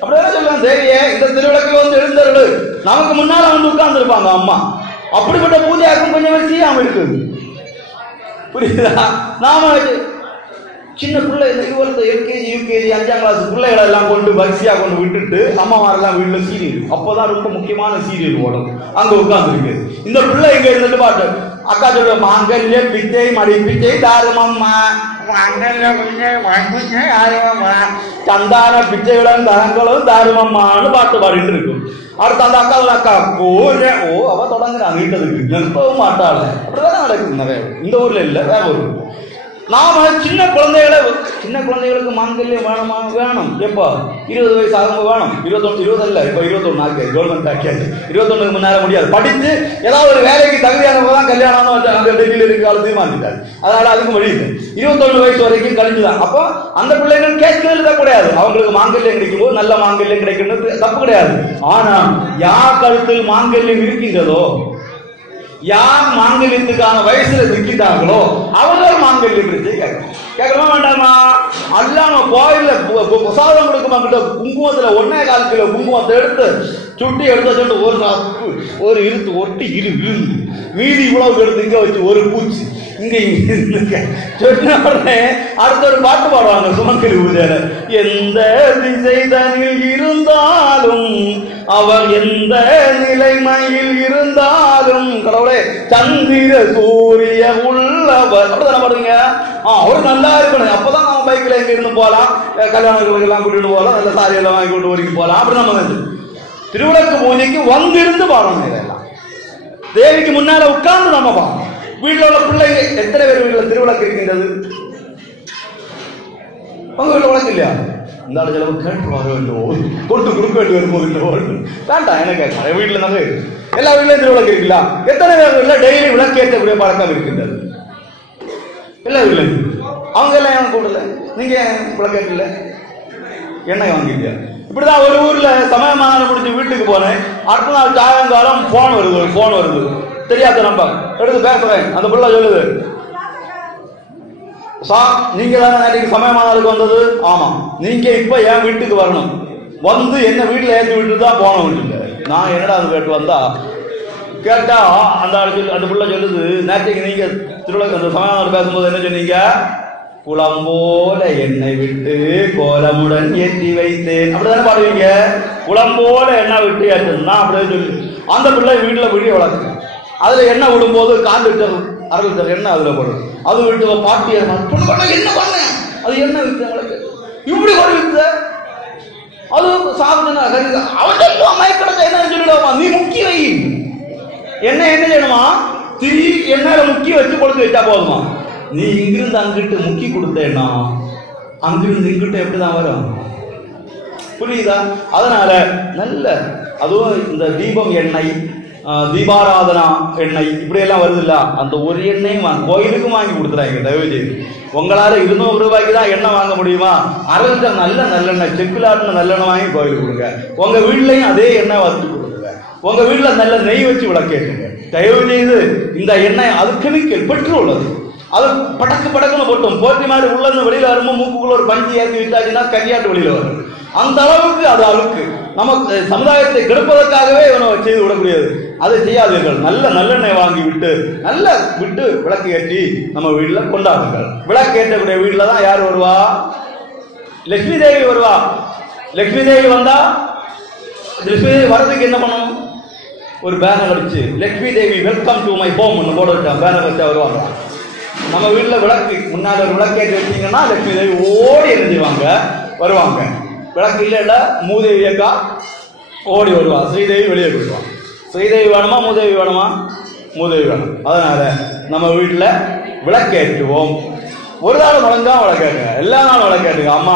அப்படிதான் சொல்லுவாங்க. சரியே, இந்த திருவிளக்கில் வந்து எழுந்தருளு, நமக்கு முன்னால வந்து உட்கார்ந்து இருப்பாங்க அம்மா. அப்படிப்பட்ட பூஜையாக்கும் கொஞ்சம் பேர் செய்யாம இருக்குது. புரியுதா? நாம சின்ன பிள்ளை இவரது எல்கேஜி யூகேஜி 5ஆம் கிளாஸ் பிள்ளைகளை எல்லாம் கொண்டு வரிசையா கொண்டு விட்டுட்டு அம்மாமாரெல்லாம் வீட்டுல சீரியல், அப்பதான் ரொம்ப முக்கியமான சீரியல் ஓடும். அங்க உட்கார்ந்து இருக்கு. இந்த பிள்ளை இங்க இருந்துட்டு பாட்டு அக்கா சொல்ற மாங்கல்ய பிச்சை மடி பிச்சை தாருமம்மா, சந்தான பிச்சைகளும் தரங்களும் தாருமம்மான்னு பாட்டு பாடிட்டு இருக்கும். அடுத்த அந்த அக்கா அவ தொடங்குறாங்க வீட்டதுக்கு நிற்பவும் மாட்டாள். அப்படிதான் நடக்குது நிறைய. இந்த ஊர்ல இல்ல, வேற ஊர். நாம சின்ன குழந்தைகளுக்கு மாங்கல்யம் வேணுமா? வேணும். எப்போ? 20 வயசு ஆகும்போது வேணும். 20 இல்ல, இப்ப 21 ஆக்கியாது, கவர்மெண்ட் ஆக்கியாது. 21க்கு முன்னால முடியாது. படித்து ஏதாவது ஒரு வேலைக்கு தகுதியானவங்க கல்யாணம் டெல்லியில இருக்க காலத்தையும் மாத்திட்டாரு. அதனால அதுக்கும் வழி இல்லை. 21 வயசு வரைக்கும் கழிஞ்சுதான். அப்போ அந்த பிள்ளைகள் கேட்க எழுதக்கூடாது. அவங்களுக்கு மாங்கல்யம் கிடைக்கும் போது நல்ல மாங்கல்யம் கிடைக்கிறது தப்பு கிடையாது. ஆனா யார் கழுத்தில் மாங்கல்யம் இருக்கின்றதோ, யார் மாங்கல்யத்துக்கான வயசுல நிற்கிறாங்களோ அவர்கள் மாங்கல்யம் பிரச்சனை கேட்கணுமா வேண்டாமா? அல்லாம கோயில்ல பிரசாதம் கொடுக்குமா கிட்ட குங்குமத்துல 1.25 கிலோ குங்குமத்தை எடுத்து சுட்டி எடுத்து சொல்லிட்டு ஒரு இருத்து ஒட்டி விழுந்து மீதி இவ்வளவு எடுத்து இங்க வச்சு ஒரு பூச்சி இங்க சொன்ன உடனே அடுத்த ஒரு பாட்டு பாடுவாங்க சுமங்கலி பூஜையில. எந்த திசை தனில் இருந்தாலும் அவர் எந்த நிலைமையில் இருந்தாலும் கடவுளே சந்திர சூரிய உள்ளவர் அப்படிதானே பாடுவீங்க. அவரு நல்லா இருக்கணும், அப்பதான் நம்ம பைக்ல எங்க இருந்து போகலாம், கல்யாணங்களுக்கு எல்லாம் கூட்டிட்டு போகலாம், நல்ல சாரி எல்லாம் வாங்கி கொண்டு வரைக்கும் போகலாம். அப்படி நம்ம திருவிளக்கு பூஜைக்கு வந்திருந்து பாடணும். இதெல்லாம் தேவிக்கு முன்னால உட்கார்ந்து நம்ம பாடணும். வீட்டில் உள்ள பிள்ளைங்க எத்தனை பேர் வீட்டில் திருவிளக்கு இருக்கின்றது? உங்க வீட்டில் விளக்கு இல்லையா? இந்த அளவு கேட்டுருவாங்க கொண்டு கொடுக்க வேண்டி வரும்போது வேண்டாம் எனக்கு வீட்டில் தாங்க எல்லா வீட்லையும் திருவிளக்கு இருக்குல்ல. எத்தனை பேர் வீட்டில் டெய்லி விளக்கேற்றக்கூடிய பழக்கம் இருக்கின்றது? எல்லா வீட்லையும். அவங்க எல்லாம் ஏன் கூடல, நீங்க விளக்கேற்றல, எண்ணெய் வாங்கிட்டியா? இப்படிதான் ஒரு ஊர்ல சமயமான முடிஞ்சு வீட்டுக்கு போனேன். அடுத்த நாள் சாயங்காலம் போன் வருது தெரியாத நம்பர் எடுத்து பேசுறேன். அந்த பிள்ளை சொல்லுது, நீங்க தானே நேற்றுக்கு சமயமானாலுக்கு வந்தது? ஆமா. நீங்க இப்ப என் வீட்டுக்கு வரணும், வந்து என்ன வீட்டுல ஏற்றி விட்டு தான் போன வீட்டுல. நான் என்னடா அது கேட்டு வந்தா கேட்டா அந்த பிள்ளை சொல்லுது, நேற்றுக்கு நீங்க திருவிழா அந்த சமயமான பேசும்போது என்ன சொன்னீங்க? குளம் போல எண்ணெய் விட்டு கோலமுடன் ஏற்றி வைத்தேன். அப்படிதானே பாடுவீங்க. குளம் போல எண்ணெய் விட்டு ஏற்றுனா அப்படியே சொல்லி அந்த பிள்ளை வீட்டுல விடிய வளர்க்கு. அதுல எண்ணெய் விடும்போது 4 லிட்டர் 1/2 லிட்டர் எண்ணெய் அதுல போடும். அது விட்டு பாட்டி என்ன பண்ண அது என்ன வித்து அவளுக்கு இப்படி ஒரு வித்து அது சாப்பிடுனா அவன் மயக்கடத்தை என்ன சொல்லிடுவாமா, நீ முக்கி வை என்ன செய்யணுமா, திரி எண்ணெயில முக்கி வச்சு கொடுத்து வச்சா போதுமா. நீ இங்கிருந்து அங்கிட்டு முக்கி கொடுத்தேன்னா அங்கிருந்து இங்கிட்ட எப்படிதான் வரும், புரியுதா? அதனால நல்ல அதுவும் இந்த தீபம் எண்ணெய், தீபாராதனா எண்ணெய் இப்படி எல்லாம் வருது இல்ல, அந்த ஒரு எண்ணெயும் கோயிலுக்கும் வாங்கி கொடுத்துறாங்க. தயவு செய்து உங்களால 200 ரூபாய்க்கு தான் எண்ணெய் வாங்க முடியுமா? 1/2 லிட்டர் நல்ல நல்லெண்ணெய் செக்குலாட்டின நல்லெண்ணெய் வாங்கி கோயிலுக்கு கொடுங்க. உங்க வீட்லயும் அதே எண்ணெய் வச்சு கொடுங்க. உங்க வீட்டுல நல்ல நெய் வச்சு விளக்கேற்றுங்க. தயவு செய்து இந்த எண்ணெய் அது கெமிக்கல் பெட்ரோல், அது படக்குன்னு போட்டோம் போட்டி மாதிரி உள்ள இருந்து வெளியில வரும்போது மூக்குக்குள்ள ஒரு பஞ்சு ஏற்றி விட்டாச்சுன்னா கரியாட்டு வெளியில வரும். அந்த அளவுக்கு அது அழுக்கு. நமக்கு சமுதாயத்தை கெடுப்பதற்காகவே இவனை செய்து விடக்கூடியது. அதை செய்யாதீர்கள். நல்ல நல்லெண்ணெய் வாங்கி விட்டு விளக்கு ஏற்றி நம்ம வீட்டுல கொண்டாடுங்கள். விளக்கு ஏற்றக்கூடிய வீட்டுல தான் யார் வருவா? லட்சுமி தேவி வருவா. லட்சுமி தேவி வந்தா லட்சுமி தேவி வரதுக்கு என்ன பண்ணணும்? ஒரு பேனர் அடிச்சு Lakshmi Devi welcome to my home ஒன்று போட வச்சான். பேனர் வச்சா வருவாங்க. நம்ம வீட்டுல விளக்கு முன்னால ஒரு விளக்கேற்றி வச்சீங்கன்னா லட்சுமி தேவி ஓடி எரிஞ்சுவாங்க வருவாங்க. விளக்கு இல்ல மூதேவி அக்கா ஓடி வருவா. ஸ்ரீதேவி வெளியே போயிடுவான். ஸ்ரீதேவி வேணுமா மூதேவி வேணுமா? மூதேவி வேணும். அதனால நம்ம வீட்டுல விளக்கேற்றுவோம். ஒரு நாள் முழங்கா விளக்கேற்றுங்க, எல்லா நாளும் விளக்கேற்றுங்க. அம்மா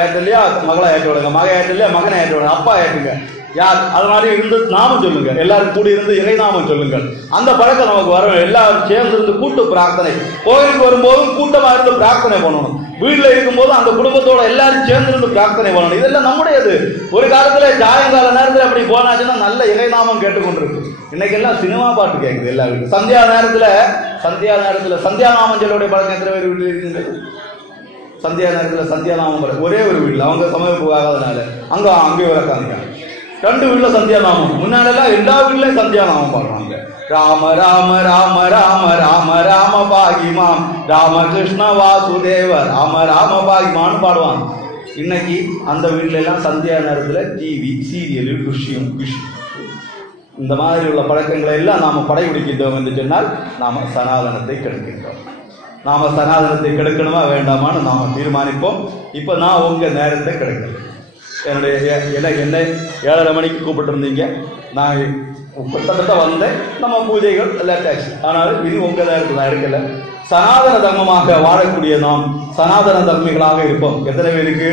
ஏற்றலையா மகளை ஏற்ற விடுங்க, மகன் ஏற்றலையா மகனை ஏற்ற விடுங்க, அப்பா ஏற்றுங்க. யார் அது மாதிரி இருந்து நாமம் சொல்லுங்க, எல்லாரும் கூடி இருந்து இறைநாமம் சொல்லுங்கள். அந்த பழக்கம் நமக்கு வரும். எல்லாரும் சேர்ந்து இருந்து கூட்டு பிரார்த்தனை. கோயிலுக்கு வரும்போதும் கூட்டமா இருந்து பிரார்த்தனை பண்ணணும். வீட்டுல இருக்கும்போது அந்த குடும்பத்தோட எல்லாரும் சேர்ந்து இருந்து பிரார்த்தனை பண்ணணும். இதெல்லாம் நம்முடையது. ஒரு காலத்துல சாயங்கால நேரத்துல அப்படி போனாச்சுன்னா நல்ல இறைநாமம் கேட்டுக்கொண்டிருக்கு. இன்னைக்கு எல்லாம் சினிமா பாட்டு கேட்குது எல்லா வீட்டு. சந்தியா நேரத்துல சந்தியாநாமம் சொல்லுடைய பழக்கம் எத்தனை பேர் வீட்டுல இருக்குது? சந்தியா நேரத்துல சந்தியாநாமம் பழக்கம் ஒரே ஒரு வீட்டுல அவங்க சமயப்பு ஆகாதனால அங்கே விளக்காங்க. 2 வீட்டுல சந்தியாநாமம். முன்னாலெல்லாம் எல்லா வீட்லயும் சந்தியாநாமம் பாடுறாங்க. ராம ராம ராம ராம ராம ராம பாகிமாம் ராமகிருஷ்ண வாசுதேவ ராம ராம பாகிமான்னு பாடுவாங்க. இன்னைக்கு அந்த வீட்டுல எல்லாம் சந்தியா நேரத்துல டிவி சீரியல் விஷயம் இந்த மாதிரி உள்ள பழக்கங்களை எல்லாம் நாம படைபிடிக்கின்றோம் என்று சொன்னால் நாம சனாதனத்தை கெடுக்கின்றோம். நாம சனாதனத்தை கெடுக்கணுமா வேண்டாமான்னு நாம தீர்மானிப்போம். இப்ப நான் உங்க நேரத்தை கெடுக்கிறேன். என்னுடைய என்ன 7:30 மணிக்கு கூப்பிட்டுருந்தீங்க, நான் கிட்டத்தட்ட வந்தேன். நம்ம பூஜைகள் லேட் ஆச்சு. ஆனாலும் இது உங்க நேரத்தில் நான் எடுக்கல. சனாதன தர்மமாக வாழக்கூடிய நாம் சனாதன தர்மிகளாக இருப்போம். எத்தனை பேருக்கு?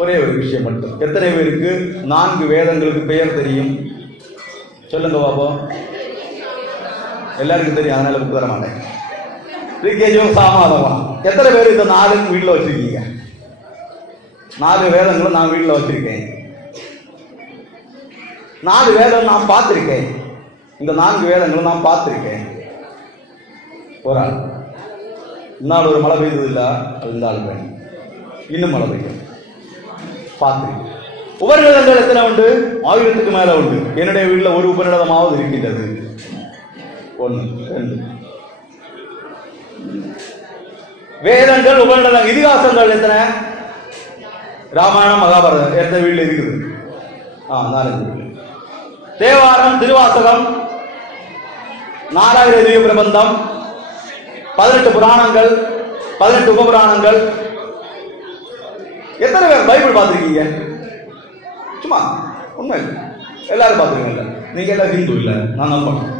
ஒரே ஒரு விஷயம் மட்டும். எத்தனை பேருக்கு 4 வேதங்களுக்கு பெயர் தெரியும்? சொல்லுங்க பாப்போம். எல்லாருக்கும் தெரியும், அதனால புக்கு தர மாட்டேன். ரிக்கேஜும் சாமாதம். எத்தனை பேர் இந்த 4 வீட்டில் வச்சிருக்கீங்க? 4 வேதங்களும் நான் வீட்டில் வச்சிருக்கேன். 4 வேதம் நான் பார்த்திருக்கேன். இந்த 4 வேதங்களும் நான் பார்த்திருக்கேன். ஒரு ஆள் இந்நாள் ஒரு மழை பெய்தது இல்ல, அது இந்த ஆள் வேணும். இன்னும் மழை பெய்யும் பார்த்திருக்கேன். உபநிடதங்கள் எத்தனை உண்டு? 1000க்கு மேல உண்டு. என்னுடைய வீட்டில் ஒரு உபநிடதமாவது இருக்கின்றது. 1 2 வேதங்கள் உபநிடதங்கள். இதிகாசங்கள் எத்தனை? ராமாயணம் மகாபாரதம் எத்தனை வீட்டில் இருக்குது? 4 தேவாரம், திருவாசகம், 4000 திவ்ய பிரபந்தம், 18 புராணங்கள், 18 உபபுராணங்கள். எத்தனை பேர் பைபிள் பார்த்துருக்கீங்க? சும்மா உண்மை எல்லாரும் பார்த்துருக்கீங்க. நீங்க எல்லாம் ஹிந்து இல்ல, நான் நம்பணும்.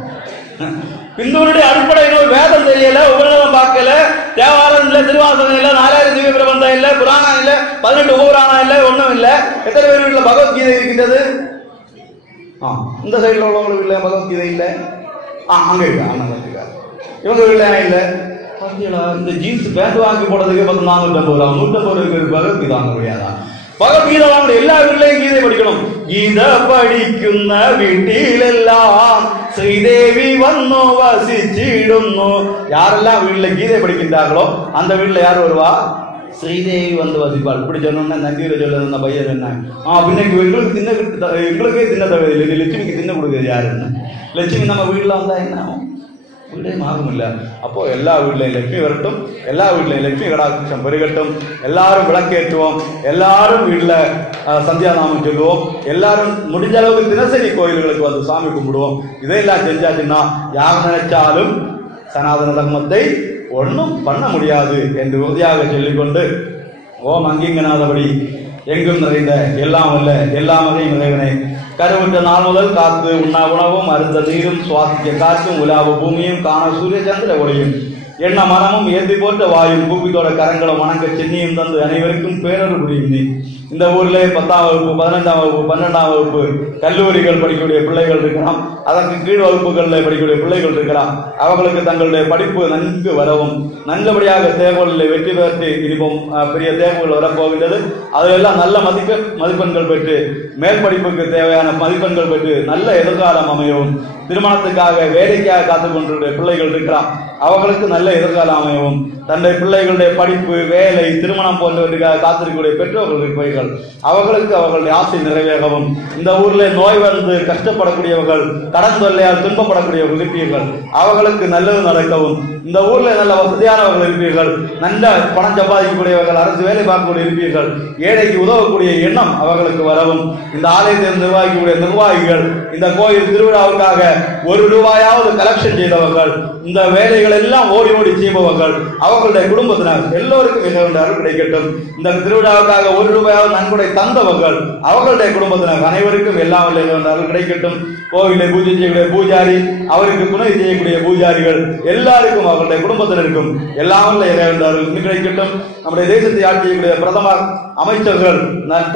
ஹிந்துவனுடைய அடிப்படை வேதம் தெரியல, உபநிடதம் பார்க்கல, தேவாரம் இல்ல, திருவாசகம் இல்ல, 4000 திவ்ய பிரபந்தம் இல்ல, புராணம் இல்ல, 18 உபபுராணம் இல்ல, ஒண்ணும் இல்ல. எத்தனை பேர் வீட்டுல பகவத்கீதை இருக்கின்றது? இந்த சைடுல உள்ளவங்களுக்கு இல்ல பகவத்கீதை இல்ல. அங்க இருக்கு, அண்ணன் இருக்காரு. இவங்க வீட்டுல இல்ல. இந்த ஜீன்ஸ் பேண்ட் வாங்கி போடுறதுக்கு 450 ரூபா, 150 பகவத்கீதை வாங்க முடியாதா? பகவத்கீதை வாங்க எல்லா வீட்லயும் கீதை படிக்கணும். கீதை படிക്കുന്ന வீட்டிலெல்லாம் ஸ்ரீதேவி வந்தோ வசிச்சிடுന്നു. யாரெல்லாம் வீட்டுல கீதை படிக்கின்றார்களோ அந்த வீட்டுல யார் வருவா? ஸ்ரீதேவி வந்து வசிப்பாள். இப்படி சொன்னோம்னா நந்தியில சொல்ல பையன் என்ன பின்னைக்கு எங்களுக்கு எங்களுக்கே தின்ன தேவையில்லை, லட்சுமிக்கு தின்ன கொடுக்குறது யாருன்னு. லட்சுமி நம்ம வீட்டுல வந்தா என்ன ஆகும்? வீடே மாறும் இல்ல. அப்போ எல்லா வீட்லையும் லட்சுமி வரட்டும், எல்லா வீட்லையும் லட்சுமி கடாட்சம் பெருகட்டும். எல்லாரும் விளக்கேற்றுவோம், எல்லாரும் வீட்டுல சந்தியாநாமம் சொல்லுவோம், எல்லாரும் முடிஞ்ச அளவுக்கு தினசரி கோயில்களுக்கு வந்து சாமி கும்பிடுவோம். இதையெல்லாம் செஞ்சாச்சுன்னா யார் நினைச்சாலும் சனாதன தர்மத்தை ஒன்றும் பண்ண முடியாது என்று உறுதியாக சொல்லிக்கொண்டு, ஓம் அங்கிங்கனாதபடி எங்கும் நிறைந்த எல்லாம் அல்ல எல்லாம் வகையும் இறைவனை கருவுற்ற நாள் முதல் காத்து உண்ணா உணவும் அருந்த நீரும் சுவாசிக்க காற்றும் உலாவ பூமியும் காண சூரிய சந்திர ஒளியும் எண்ண மனமும் ஏந்தி போன்ற வாயும் கூப்பித்தோட கரங்களும் வணங்க சென்னியும் தந்து அனைவருக்கும் பேரர் புரியும் நீ. இந்த ஊர்ல 10ஆம் வகுப்பு, 15ஆம் வகுப்பு, 12ஆம் வகுப்பு கல்லூரிகள் படிக்கக்கூடிய பிள்ளைகள் இருக்கலாம், அதற்கு கீழ் வகுப்புகளில் படிக்கக்கூடிய பிள்ளைகள் இருக்கலாம். அவர்களுக்கு தங்களுடைய படிப்பு நன்கு வரவும், நல்லபடியாக தேர்வுகளில் வெற்றி பெற்று இனிப்பும் பெரிய தேர்வுகள் வரப்போகின்றது. அதிலெல்லாம் நல்ல மதிப்பெண்கள் பெற்று மேல் படிப்புக்கு தேவையான மதிப்பெண்கள் பெற்று நல்ல எதிர்காலம் அமையவும், திருமணத்துக்காக வேலைக்காக காத்துக் கொண்டிருக்கிற பிள்ளைகள் இருக்கலாம், அவர்களுக்கு நல்ல எதிர்காலம் அமையவும், தன்னுடைய பிள்ளைகளுடைய படிப்பு, வேலை, திருமணம் போன்றவற்றுக்காக காத்திருக்கக்கூடிய பெற்றோர்கள் இருப்பீர்கள், அவர்களுக்கு அவர்களுடைய ஆசை நிறைவேறவும், இந்த ஊர்ல நோய் வந்து கஷ்டப்படக்கூடியவர்கள், கடன் தொல்லையால் துன்பப்படக்கூடியவர்கள் இருப்பீர்கள், அவர்களுக்கு நல்லது நடக்கவும், இந்த ஊர்ல நல்ல வசதியானவர்கள் இருப்பீர்கள், நல்ல பணம் சம்பாதிக்கக்கூடியவர்கள், அரசு வேலை பார்க்கக்கூடிய இருப்பீர்கள், ஏழைக்கு உதவக்கூடிய எண்ணம் அவர்களுக்கு வரவும், இந்த ஆலயத்தை நிர்வகிக்கக்கூடிய நிர்வாகிகள், இந்த கோயில் திருவிழாவுக்காக 1 ரூபாயாவது கலெக்ஷன் செய்தவர்கள், இந்த வேலைகள் எல்லாம் ஓடி ஓடி செய்பவர்கள், அவர்களுடைய குடும்பத்தினர் எல்லோருக்கும் மிக அருள் கிடைக்கட்டும். இந்த திருவிழாவுக்காக 1 ரூபாயாவது நன்கொடை தந்தவர்கள், அவர்களுடைய குடும்பத்தினர் அனைவருக்கும் எல்லாம் அருள் கிடைக்கட்டும். கோவிலை பூஜை செய்யக்கூடிய பூஜாரி, அவருக்கு துணை செய்யக்கூடிய பூஜாரிகள் எல்லாருக்கும் அவர்களுடைய குடும்பத்தினருக்கும் எல்லாம் அருள் கிடைக்கட்டும். நம்முடைய தேசத்தை ஆட்சி செய்யக்கூடிய பிரதமர், அமைச்சர்கள்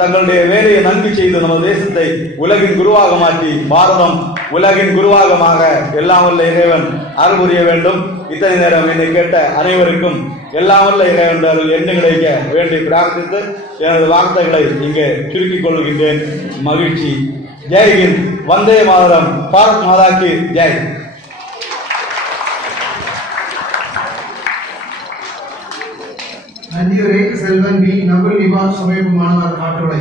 தங்களுடைய வேலையை நன்கு செய்து நமது தேசத்தை உலகின் குருவாக மாற்றி, பாரதம் உலகின் குருவாகமாக எல்லாம் வல்ல இறைவன் அருள் புரிய வேண்டும். இத்தனை நேரம் என்னை கேட்ட அனைவருக்கும் எல்லாம் வல்ல இறைவன் அருள் எண்ணு கிடைக்க வேண்டி பிரார்த்தித்து எனது வார்த்தைகளை இங்கே சுருக்கிக் கொள்கின்றேன். மகிழ்ச்சி. ஜெய்ஹிந்த், வந்தே மாதரம், பாரத் மாதாக்கு ஜெய். நந்தியூரை செல்வன் பி. நகுல் நிவாஸ் சமீப மாணவர் காட்டுடை.